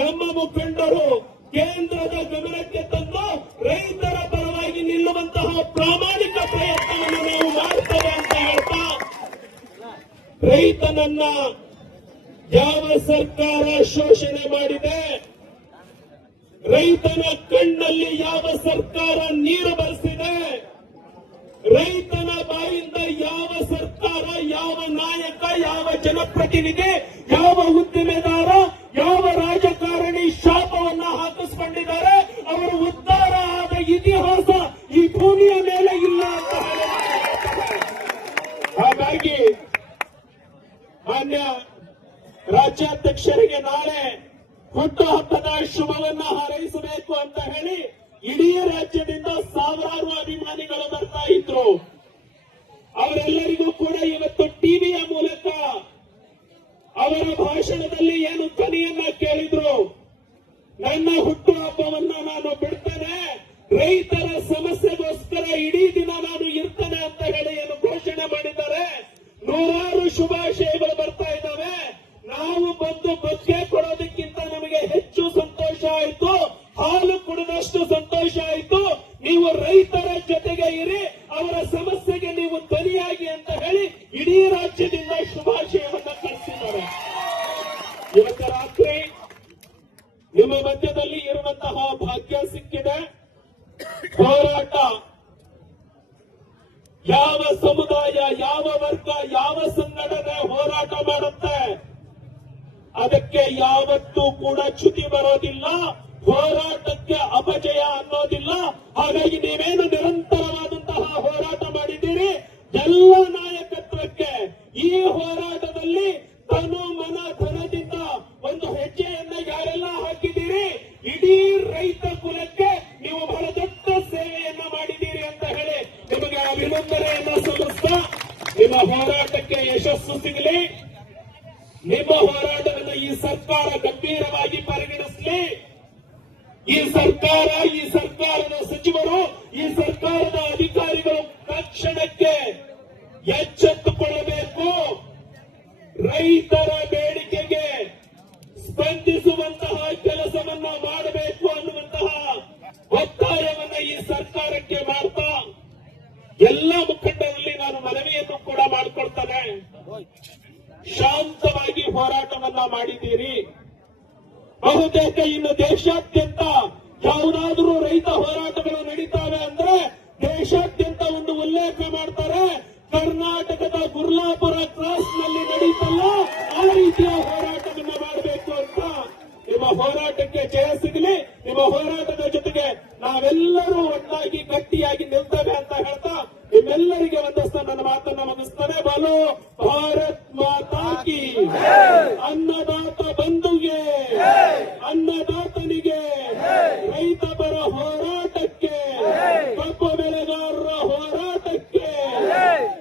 ನಮ್ಮ ಮುಖಂಡರು ಕೇಂದ್ರದ ಗಮನಕ್ಕೆ ತಂದು ರೈತರ ಪರವಾಗಿ ನಿಲ್ಲುವಂತಹ ಪ್ರಾಮಾಣಿಕ ಪ್ರಯತ್ನವನ್ನು ನಾವು ಮಾಡ್ತೇವೆ ಅಂತ ಹೇಳ್ತಾ, ರೈತನನ್ನ ಯಾವ ಸರ್ಕಾರ ಶೋಷಣೆ ಮಾಡಿದೆ, ರೈತನ ಕಣ್ಣಲ್ಲಿ ಯಾವ ಸರ್ಕಾರ ನೀರು ಬರೆಸಿದೆ, ರೈತನ ಬಾಯಿಂದ ಯಾವ ಸರ್ಕಾರ, ಯಾವ ನಾಯಕ, ಯಾವ ಜನಪ್ರತಿನಿಧಿ, ಯಾವ ಉದ್ದಿಮೆದಾರ, ಯಾವ ರಾಜಕಾರಣಿ ಶಾಪವನ್ನ ಹಾಕಿಸ್ಕೊಂಡಿದ್ದಾರೆ, ಅವರು ಉದ್ಧಾರ ಆದ ಇತಿಹಾಸ ಈ ಭೂಮಿಯ ಮೇಲೆ ಇಲ್ಲ ಅಂತ ಹೇಳಿದ್ದಾರೆ. ಹಾಗಾಗಿ ಮಾನ್ಯ ರಾಜ್ಯಾಧ್ಯಕ್ಷರಿಗೆ ನಾಳೆ ಹುಟ್ಟುಹಬ್ಬದ ಶುಭವನ್ನ ಹಾರೈಸಬೇಕು ಅಂತ ಹೇಳಿ ಇಡೀ ರಾಜ್ಯದಿಂದ ಸಾವಿರಾರು ಅಭಿಮಾನಿಗಳು ಬರ್ತಾ ಇದ್ರು. ಅವರೆಲ್ಲರಿಗೂ ಕೂಡ ಇವತ್ತು ಟಿವಿಯ ಮೂಲಕ ಅವರ ಭಾಷಣದಲ್ಲಿ ಏನು ಧ್ವನಿಯನ್ನ ಕೇಳಿದ್ರು, ನನ್ನ ಹುಟ್ಟುಹಬ್ಬವನ್ನ ನಾನು ಬಿಡ್ತೇನೆ, ರೈತರ ಸಮಸ್ಯೆಗೋಸ್ಕರ ಇಡೀ ದಿನ ನಾನು ಇರ್ತೇನೆ ಅಂತ ಹೇಳಿ ಏನು ಘೋಷಣೆ ಮಾಡಿದ್ದಾರೆ. ನೂರಾರು ಶುಭಾಶಯಗಳು ಬರ್ತಾ ಇದ್ದಾವೆ. ನಾವು ಬಂದು ಬೊಕ್ಕೆ ಕೊಡೋದಕ್ಕಿಂತ ನಮಗೆ ಹೆಚ್ಚು ಸಂತೋಷ ಆಯಿತು, ಹಾಲು ಕುಡಿದಷ್ಟು ಸಂತೋಷ ಆಯಿತು. ನೀವು ರೈತರ ಜೊತೆಗೆ ಇರಿ, ಅವರ ಸಮಸ್ಯೆಗೆ ನೀವು ಧ್ವನಿಯಾಗಿ ಅಂತ ಹೇಳಿ ಇಡೀ ರಾಜ್ಯದಿಂದ ಶುಭಾಶಯವನ್ನ ಕಳಿಸಿದ್ದಾರೆ. ಇವತ್ತು ರಾತ್ರಿ ನಿಮ್ಮ ಮಧ್ಯದಲ್ಲಿ ಇರುವಂತಹ ಭಾಗ್ಯ ಸಿಕ್ಕಿದೆ. ಹೋರಾಟ ಯಾವ ಸಮುದಾಯ, ಯಾವ ವರ್ಗ, ಯಾವ ಸಂಘಟನೆ ಹೋರಾಟ ಮಾಡುತ್ತೆ ಅದಕ್ಕೆ ಯಾವತ್ತೂ ಕೂಡ ಚ್ಯುತಿ ಬರೋದಿಲ್ಲ, ಹೋರಾಟಕ್ಕೆ ಅಪಜಯ ಅನ್ನೋದಿಲ್ಲ. ಹಾಗಾಗಿ ನೀವೇನು ನಿರಂತರವಾದಂತಹ ಹೋರಾಟ ಮಾಡಿದ್ದೀರಿ, ಎಲ್ಲ ನಾಯಕತ್ವಕ್ಕೆ ಈ ಹೋರಾಟದಲ್ಲಿ ತನು ಮನ ಧನದಿಂದ ಒಂದು ಹೆಜ್ಜೆಯನ್ನ ಯಾರೆಲ್ಲ ಹಾಕಿದ್ದೀರಿ, ಇಡೀ ರೈತ ಕುಲಕ್ಕೆ ನೀವು ಬಹಳ ದೊಡ್ಡ ಸೇವೆಯನ್ನ ಮಾಡಿದ್ದೀರಿ ಅಂತ ಹೇಳಿ ನಿಮಗೆ ಅಭಿನಂದನೆಯನ್ನ ಸಲ್ಲಿಸ್ತಾ, ನಿಮ್ಮ ಹೋರಾಟಕ್ಕೆ ಯಶಸ್ಸು ಸಿಗಲಿ. ನಿಮ್ಮ ಹೋರಾಟವನ್ನು ಈ ಸರ್ಕಾರ ಗಂಭೀರವಾಗಿ ಪರಿಗಣಿಸಲಿ. ಈ ಸರ್ಕಾರ, ಈ ಸರ್ಕಾರದ ಸಚಿವರು, ಈ ಸರ್ಕಾರದ ಅಧಿಕಾರಿಗಳು ತಕ್ಷಣಕ್ಕೆ ಎಚ್ಚೆತ್ತುಕೊಳ್ಳಬೇಕು. ರೈತರ ಬೇಡಿಕೆಗೆ ಸ್ಪಂದಿಸುವಂತಹ ಕೆಲಸವನ್ನ ಮಾಡಬೇಕು ಅನ್ನುವಂತಹ ಒತ್ತಾಯವನ್ನ ಈ ಸರ್ಕಾರಕ್ಕೆ ಮಾಡ್ತಾ ಎಲ್ಲ ಮುಖಂಡರಲ್ಲಿ ನಾನು ಮನವಿಯನ್ನು ಕೂಡ ಮಾಡಿಕೊಳ್ತೇನೆ. ಶಾಂತವಾಗಿ ಹೋರಾಟವನ್ನ ಮಾಡಿದ್ದೀರಿ. ಬಹುತೇಕ ಇನ್ನು ದೇಶಾದ್ಯಂತ ಯಾವುದಾದ್ರೂ ರೈತ ಹೋರಾಟಗಳು ನಡೀತಾವೆ ಅಂದ್ರೆ ದೇಶಾದ್ಯಂತ ಒಂದು ಉಲ್ಲೇಖ ಮಾಡ್ತಾರೆ. ಕರ್ನಾಟಕದ ಗುರ್ಲಾಪುರ ಕ್ರಾಸ್ ನಲ್ಲಿ ನಡೀತಲ್ಲ, ಆ ರೀತಿಯ ಹೋರಾಟವನ್ನ ಮಾಡಬೇಕು ಅಂತ. ನಿಮ್ಮ ಹೋರಾಟಕ್ಕೆ ಜಯ ಸಿಗಲಿ. ನಿಮ್ಮ ಹೋರಾಟದ ಜೊತೆಗೆ ನಾವೆಲ್ಲರೂ ಒಟ್ಟಾಗಿ ಗಟ್ಟಿಯಾಗಿ ನಿಲ್ತೇವೆ ಅಂತ ಹೇಳ್ತಾ ನಿಮ್ಮೆಲ್ಲರಿಗೆ ಒಂದಷ್ಟು ನನ್ನ ಮಾತನ್ನ ಮುಗಿಸ್ತಾನೆ. ಬಲೋ ಭಾರತ್ ಮಾತಾ ಕಿ. ಅನ್ನದಾತ ಬಂಧುಗೆ, ಅನ್ನದಾತನಿಗೆ, ರೈತ ಪರ ಹೋರಾಟಕ್ಕೆ, ಕಬ್ಬು ಬೆಳೆಗಾರರ ಹೋರಾಟಕ್ಕೆ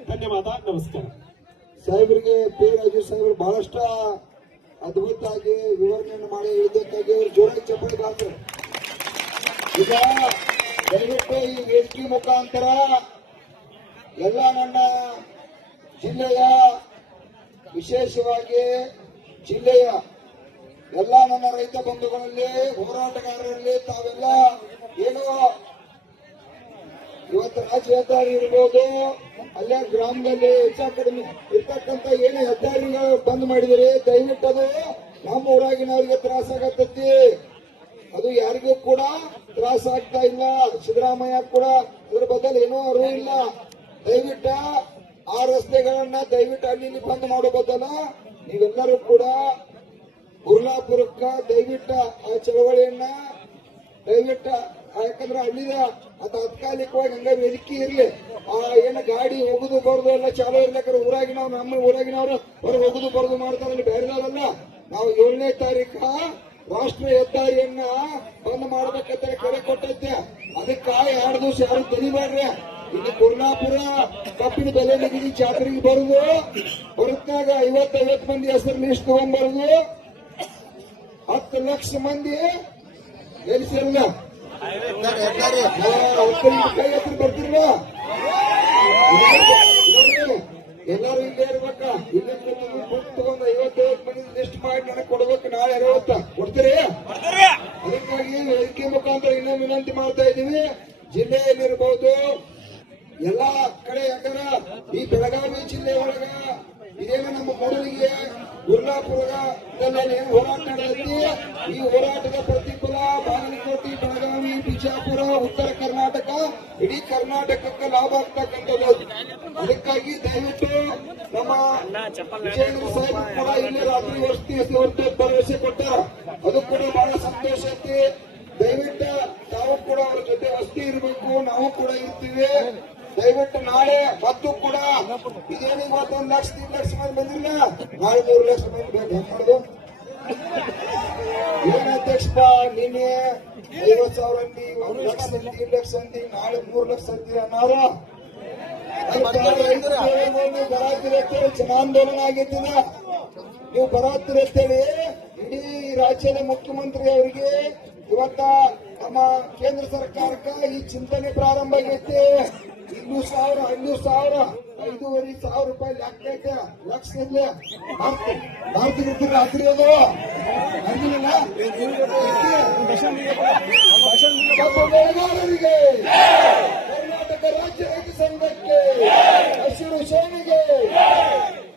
ಧನ್ಯವಾದ. ನಮಸ್ಕಾರ. ಸಾಹೇಬರಿಗೆ ಪಿ ರಾಜು ಸಾಹೇಬರು ಬಹಳಷ್ಟು ಅದ್ಭುತವಾಗಿ ವಿವರಣೆಯನ್ನು ಮಾಡಿ ಹೇಳಿದ್ದಕ್ಕಾಗಿ ಅವರು ಜೋರಾಗಿ ಚಪ್ಪಲಿ ಬಾರ್ತಾರೆ. ಈಗ ದಯವಿಟ್ಟು ಈ ವೇದಿಕೆ ಮುಖಾಂತರ ಎಲ್ಲ ನನ್ನ ಜಿಲ್ಲೆಯ, ವಿಶೇಷವಾಗಿ ಜಿಲ್ಲೆಯ ಎಲ್ಲ ನನ್ನ ರೈತ ಬಂಧುಗಳಲ್ಲಿ, ಹೋರಾಟಗಾರರಲ್ಲಿ ತಾವೆಲ್ಲ ಏನು ಇವತ್ತು ರಾಜ್ಯ ಹೆದ್ದಾರಿ ಇರ್ಬೋದು, ಅಲ್ಲೇ ಗ್ರಾಮದಲ್ಲಿ ಹೆಚ್ಚು ಕಡಿಮೆ ಇರ್ತಕ್ಕಂಥ ಏನು ಹೆದ್ದಾರಿಗಳು ಬಂದ್ ಮಾಡಿದಿರಿ, ದಯವಿಟ್ಟು ಅದು ನಮ್ಮ ಊರಾಗಿನವ್ರಿಗೆ ತ್ರಾಸ ಆಗತ್ತೈತಿ. ಅದು ಯಾರಿಗೂ ಕೂಡ ತ್ರಾಸ ಆಗ್ತಾ ಇಲ್ಲ. ಸಿದ್ದರಾಮಯ್ಯ ಕೂಡ ಅದ್ರ ಬದಲು ಏನೋ ಅರಿವು ಇಲ್ಲ. ದಯವಿಟ್ಟು ಆ ರಸ್ತೆಗಳನ್ನ ದಯವಿಟ್ಟು ಅಲ್ಲಿ ಬಂದ್ ಮಾಡೋ ಬದಲ ನೀವೆಲ್ಲರೂ ಕೂಡ ಗುರ್ಲಾಪುರಕ್ಕ ದಯವಿಟ್ಟು ಆ ಚಳವಳಿಯನ್ನ ದಯವಿಟ್ಟು, ಯಾಕಂದ್ರೆ ಅಲ್ಲಿದ ತಾತ್ಕಾಲಿಕವಾಗಿ ಹಂಗ ವೇದಿಕೆ ಇರ್ಲಿ. ಆ ಏನು ಗಾಡಿ ಹೋಗುದು ಬರುದು ಎಲ್ಲ ಚಾಲೂ ಇರ್ಲಿಕ್ಕೆ ಊರಾಗಿನವ್ರು, ನಮ್ಮ ಊರಾಗಿನವ್ರು ಹೊರ ಹೋಗುದು ಬರುದು ಮಾಡ್ತಾರೆ, ಬೇರೆದವರಲ್ಲ. ನಾವು 7ನೇ ತಾರೀಕ ರಾಷ್ಟ್ರೀಯ ಹೆದ್ದಾರಿಯನ್ನ ಬಂದ್ ಮಾಡ್ಬೇಕಂತ ಕರೆ ಕೊಟ್ಟೈತೆ. ಅದಕ್ಕ 2 ದಿವಸ ಯಾರು ತೆಗಿಬೇಡ್ರಿ. ಇಲ್ಲಿ ಗುರ್ಲಾಪುರ ಕಬ್ಬಿನ ಬೆಲೆ ನಿಗದಿ ಜಾತ್ರೆಗೆ ಬರುದು, ಬರುತ್ತಾಗ 50 ಮಂದಿ ಹೆಸರು ಲಿಸ್ಟ್ ತಗೊಂಡ್ಬರುದು, 10 ಲಕ್ಷ ಮಂದಿ ಎಲ್ಲಿ ಸೇರಿಲ್ಲ ಕೈ ಹತ್ರ ಬರ್ತಿರ್ಲ. ಎಲ್ಲರೂ ಇಲ್ಲೇ ಇರ್ಬೇಕ. ಇಲ್ಲೇ ಬುಕ್ ತಗೊಂಡ್ 50 ಮಂದಿ ಲಿಸ್ಟ್ ಮಾಡಿ ನನಗೆ ಕೊಡ್ಬೇಕು. ನಾಳೆ 60 ಕೊಡ್ತೀರಿ. ಅದಕ್ಕಾಗಿ ವೇದಿಕೆ ಮುಖಾಂತರ ಇನ್ನೂ ವಿನಂತಿ ಮಾಡ್ತಾ ಇದ್ದೀವಿ. ಜಿಲ್ಲೆಯಲ್ಲಿರ್ಬಹುದು ಎಲ್ಲಾ ಕಡೆ, ಯಾಕಂದ್ರ ಈ ಬೆಳಗಾವಿ ಜಿಲ್ಲೆ ಒಳಗ ಇದೇನು ನಮ್ಮ ಮೂಡಲಿಗೆ ಗುರ್ಲಾಪುರ ಏನು ಹೋರಾಟ ನಡೆದೈತಿ, ಈ ಹೋರಾಟದ ಪ್ರತಿಫಲ ಬಾಗಲಕೋಟೆ, ಬೆಳಗಾವಿ, ಬಿಜಾಪುರ, ಉತ್ತರ ಕರ್ನಾಟಕ, ಇಡೀ ಕರ್ನಾಟಕಕ್ಕೆ ಲಾಭ ಆಗ್ತಕ್ಕಂಥದ್ದು. ಅದಕ್ಕಾಗಿ ದಯವಿಟ್ಟು ನಮ್ಮ ವಿಜಯೇಂದ್ರ ಸಾಹೇಬ್ ಕೂಡ ಇಲ್ಲಿ ರಾತ್ರಿ ಭರವಸೆ ಕೊಟ್ಟಾರ. ಅದು ಕೂಡ ಬಹಳ ಸಂತೋಷ ಐತಿ. ದಯವಿಟ್ಟು ತಾವು ಕೂಡ ಅವ್ರ ಜೊತೆ ವಸ್ತಿ ಇರಬೇಕು, ನಾವು ಕೂಡ ಇರ್ತೀವಿ. ದಯವಿಟ್ಟು ನಾಳೆ ಮತ್ತು ಕೂಡ ಇದೇನು ಇವತ್ತು 1 ಲಕ್ಷ 2 ಲಕ್ಷ ಮಂದಿ ಬಂದಿಲ್ಲ, ನಾಳೆ 3 ಲಕ್ಷ ಮಂದಿ ಬೇಕು. ಹೆಂಗ್ ಮಾಡುದು? ಏನ್ ಅಧ್ಯಕ್ಷಪ್ಪ, ನಿನ್ನೆ 50,000 ಅಂತಿ, 1 ಲಕ್ಷ ಅಂತಿ, 2 ಲಕ್ಷ ಅಂತಿ, ನಾಳೆ 3 ಲಕ್ಷ ಅಂತಿ ಅನ್ನಾರ. ಬರಾತಿರತ್ತೇಳಿ ಜನಾಂದೋಲನ ಆಗೈತಿದ. ನೀವು ಬರಾತಿರತ್ತೇಳಿ ಇಡೀ ರಾಜ್ಯದ ಮುಖ್ಯಮಂತ್ರಿ ಅವರಿಗೆ ಇವತ್ತ ನಮ್ಮ ಕೇಂದ್ರ ಸರ್ಕಾರಕ್ಕ ಈ ಚಿಂತನೆ ಪ್ರಾರಂಭ ಆಗೈತಿ. 200,000 500,000 5,500 ರೂಪಾಯಿ ಲೆಕ್ಕ ಐತೆ. ಲಕ್ಷ ಇರ್ಲಿ ಭಾರತೀಯ ರಾತ್ರಿ ಅದು ಆಗಿಲ್ಲ. ಕಬ್ಬು ಬೆಳೆಗಾರರಿಗೆ, ಕರ್ನಾಟಕ ರಾಜ್ಯ ರೈತ ಸಂಘಕ್ಕೆ, ಹಸಿರು ಸೇನೆಗೆ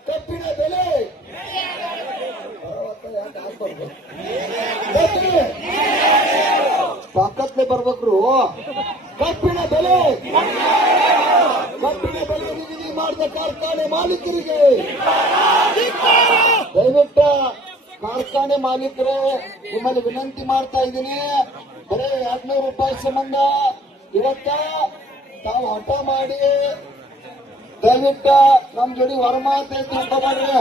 ಕಬ್ಬಿನ ಬೆಲೆ ತಾಕತ್ಲೆ ಬರ್ಬೇಕ್ರು. ಕಬ್ಬಿನ ಬೆಲೆ ನಿಗದಿ ಮಾಡಿದ ಕಾರ್ಖಾನೆ ಮಾಲೀಕರಿಗೆ ದಯವಿಟ್ಟು ಕಾರ್ಖಾನೆ ಮಾಲೀಕರೇ ನಿಮ್ಮಲ್ಲಿ ವಿನಂತಿ ಮಾಡ್ತಾ ಇದ್ದೀನಿ. ಬರೀ 200 ರೂಪಾಯಿ ಸಂಬಂಧ ಇವತ್ತ ತಾವು ಹಠ ಮಾಡಿ ದಯವಿಟ್ಟು ನಮ್ ಜೋಡಿ ಹೊರಮಾತೆ ತಿಳ್ಕೊಬೇಡ್ರಿ.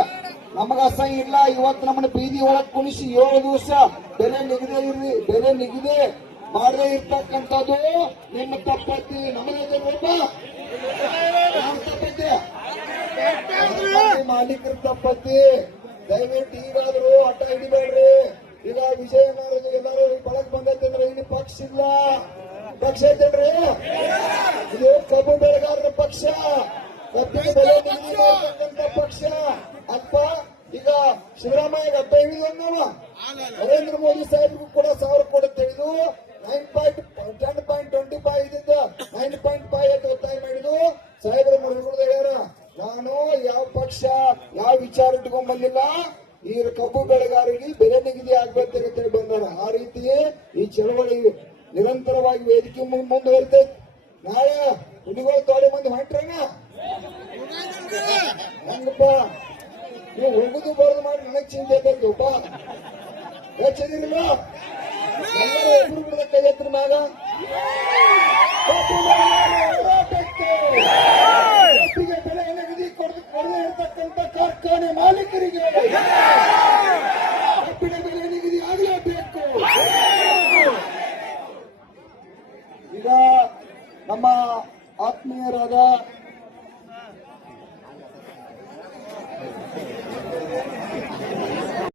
ನಮಗ ಅಸಹ್ಯ ಇಲ್ಲ. ಇವತ್ತು ನಮ್ಮನ್ನ ಬೀದಿ ಒಳಗ್ ಕುಣಿಸಿ 7 ದಿವಸ ಬೆಲೆ ನಿಗದಿ ಮಾಡದೇ ಇರ್ತಕ್ಕಂಥದ್ದು ನಿಮ್ಮ ತಪ್ಪತ್ತಿ. ನಮ್ಮದೇ ಮಾಲೀಕರ ತಪ್ಪತ್ತಿ. ದಯವಿಟ್ಟು ಈಗಾದ್ರೂ ಹಠ ಹಿಡಿಬೇಡ್ರಿ. ಈಗ ವಿಜಯ ಎಲ್ಲರೂ ಬಳಕ್ ಬಂದೈತೆ ಅಂದ್ರೆ ಇಲ್ಲಿ ಪಕ್ಷ ಇಲ್ಲ. ಪಕ್ಷ ಐತೇನ್ರಿ? ಇದು ಕಬ್ಬು ಬೆಳೆಗಾರರ ಪಕ್ಷ, ಕಬ್ಬಿನ ಬೆಲೆ ನಿಗದಿ ಮಾಡ್ತಕ್ಕಂಥ ಪಕ್ಷ ಅಪ್ಪ. ಈಗ ಸಿದ್ದರಾಮಯ್ಯ ಹಬ್ಬ ಹೇಳಿದ್ವಿ ನಾವು. ನರೇಂದ್ರ ಮೋದಿ ಸಾಹೇಬ್ರಿಗೂ ಕೂಡ 1,000 ಕೊಡುತ್ತೆ. ಇದು 10.25 ಇದ್ದಿದ್ದ 9.5 ಒತ್ತಾಯ ಮಾಡಿದ್ದು ಸಾಹೇಬ್ರ ಮುರುಗುಳ್ದ ಹೇಳ್ಯಾರ. ನಾನು ಯಾವ ಪಕ್ಷ ಯಾವ ವಿಚಾರ ಇಟ್ಕೊಂಡ್ ಬಂದಿಲ್ಲ. ಈ ಕಬ್ಬು ಬೆಳೆಗಾರರಿಗೆ ಬೆಲೆ ನಿಗದಿ ಆಗ್ಬೇಕಂತ ಬಂದಾರ. ಆ ರೀತಿ ಈ ಚಳವಳಿ ನಿರಂತರವಾಗಿ ವೇದಿಕೆ ಮುಂದುವರಿತೈತಿ. ನಾಳೆ ಹುಲಿಗಳು ತೋಡೆ ಮಂದಿ ಹೊಂಟ್ರೇನ ಹೆಂಗಪ್ಪ? ನೀವು ಹೋಗುದು ಬರೋದು ಮಾಡಿ ನನಗ್ ಚಿಂತೆ ಐತೈತಿ. ಒಬ್ಬ ಹೆಚ್ಚಿದಿರಲ್ಲ ಎಲ್ಲರೂ ಒಬ್ರು ಬಿಡದ ಕೈ ಎತ್ತರ ಮ್ಯಾಗ ಕಬ್ಬಿಗೆ ಬೆಲೆ ನಿಗದಿ ಕೊಡದೇ ಇರತಕ್ಕಂಥ ಕಾರ್ಖಾನೆ ಮಾಲೀಕರಿಗೆ ಕಬ್ಬಿನ ಬೆಲೆ ನಿಗದಿ ಆಗಲೇಬೇಕು. ಈಗ ನಮ್ಮ ಆತ್ಮೀಯರಾದ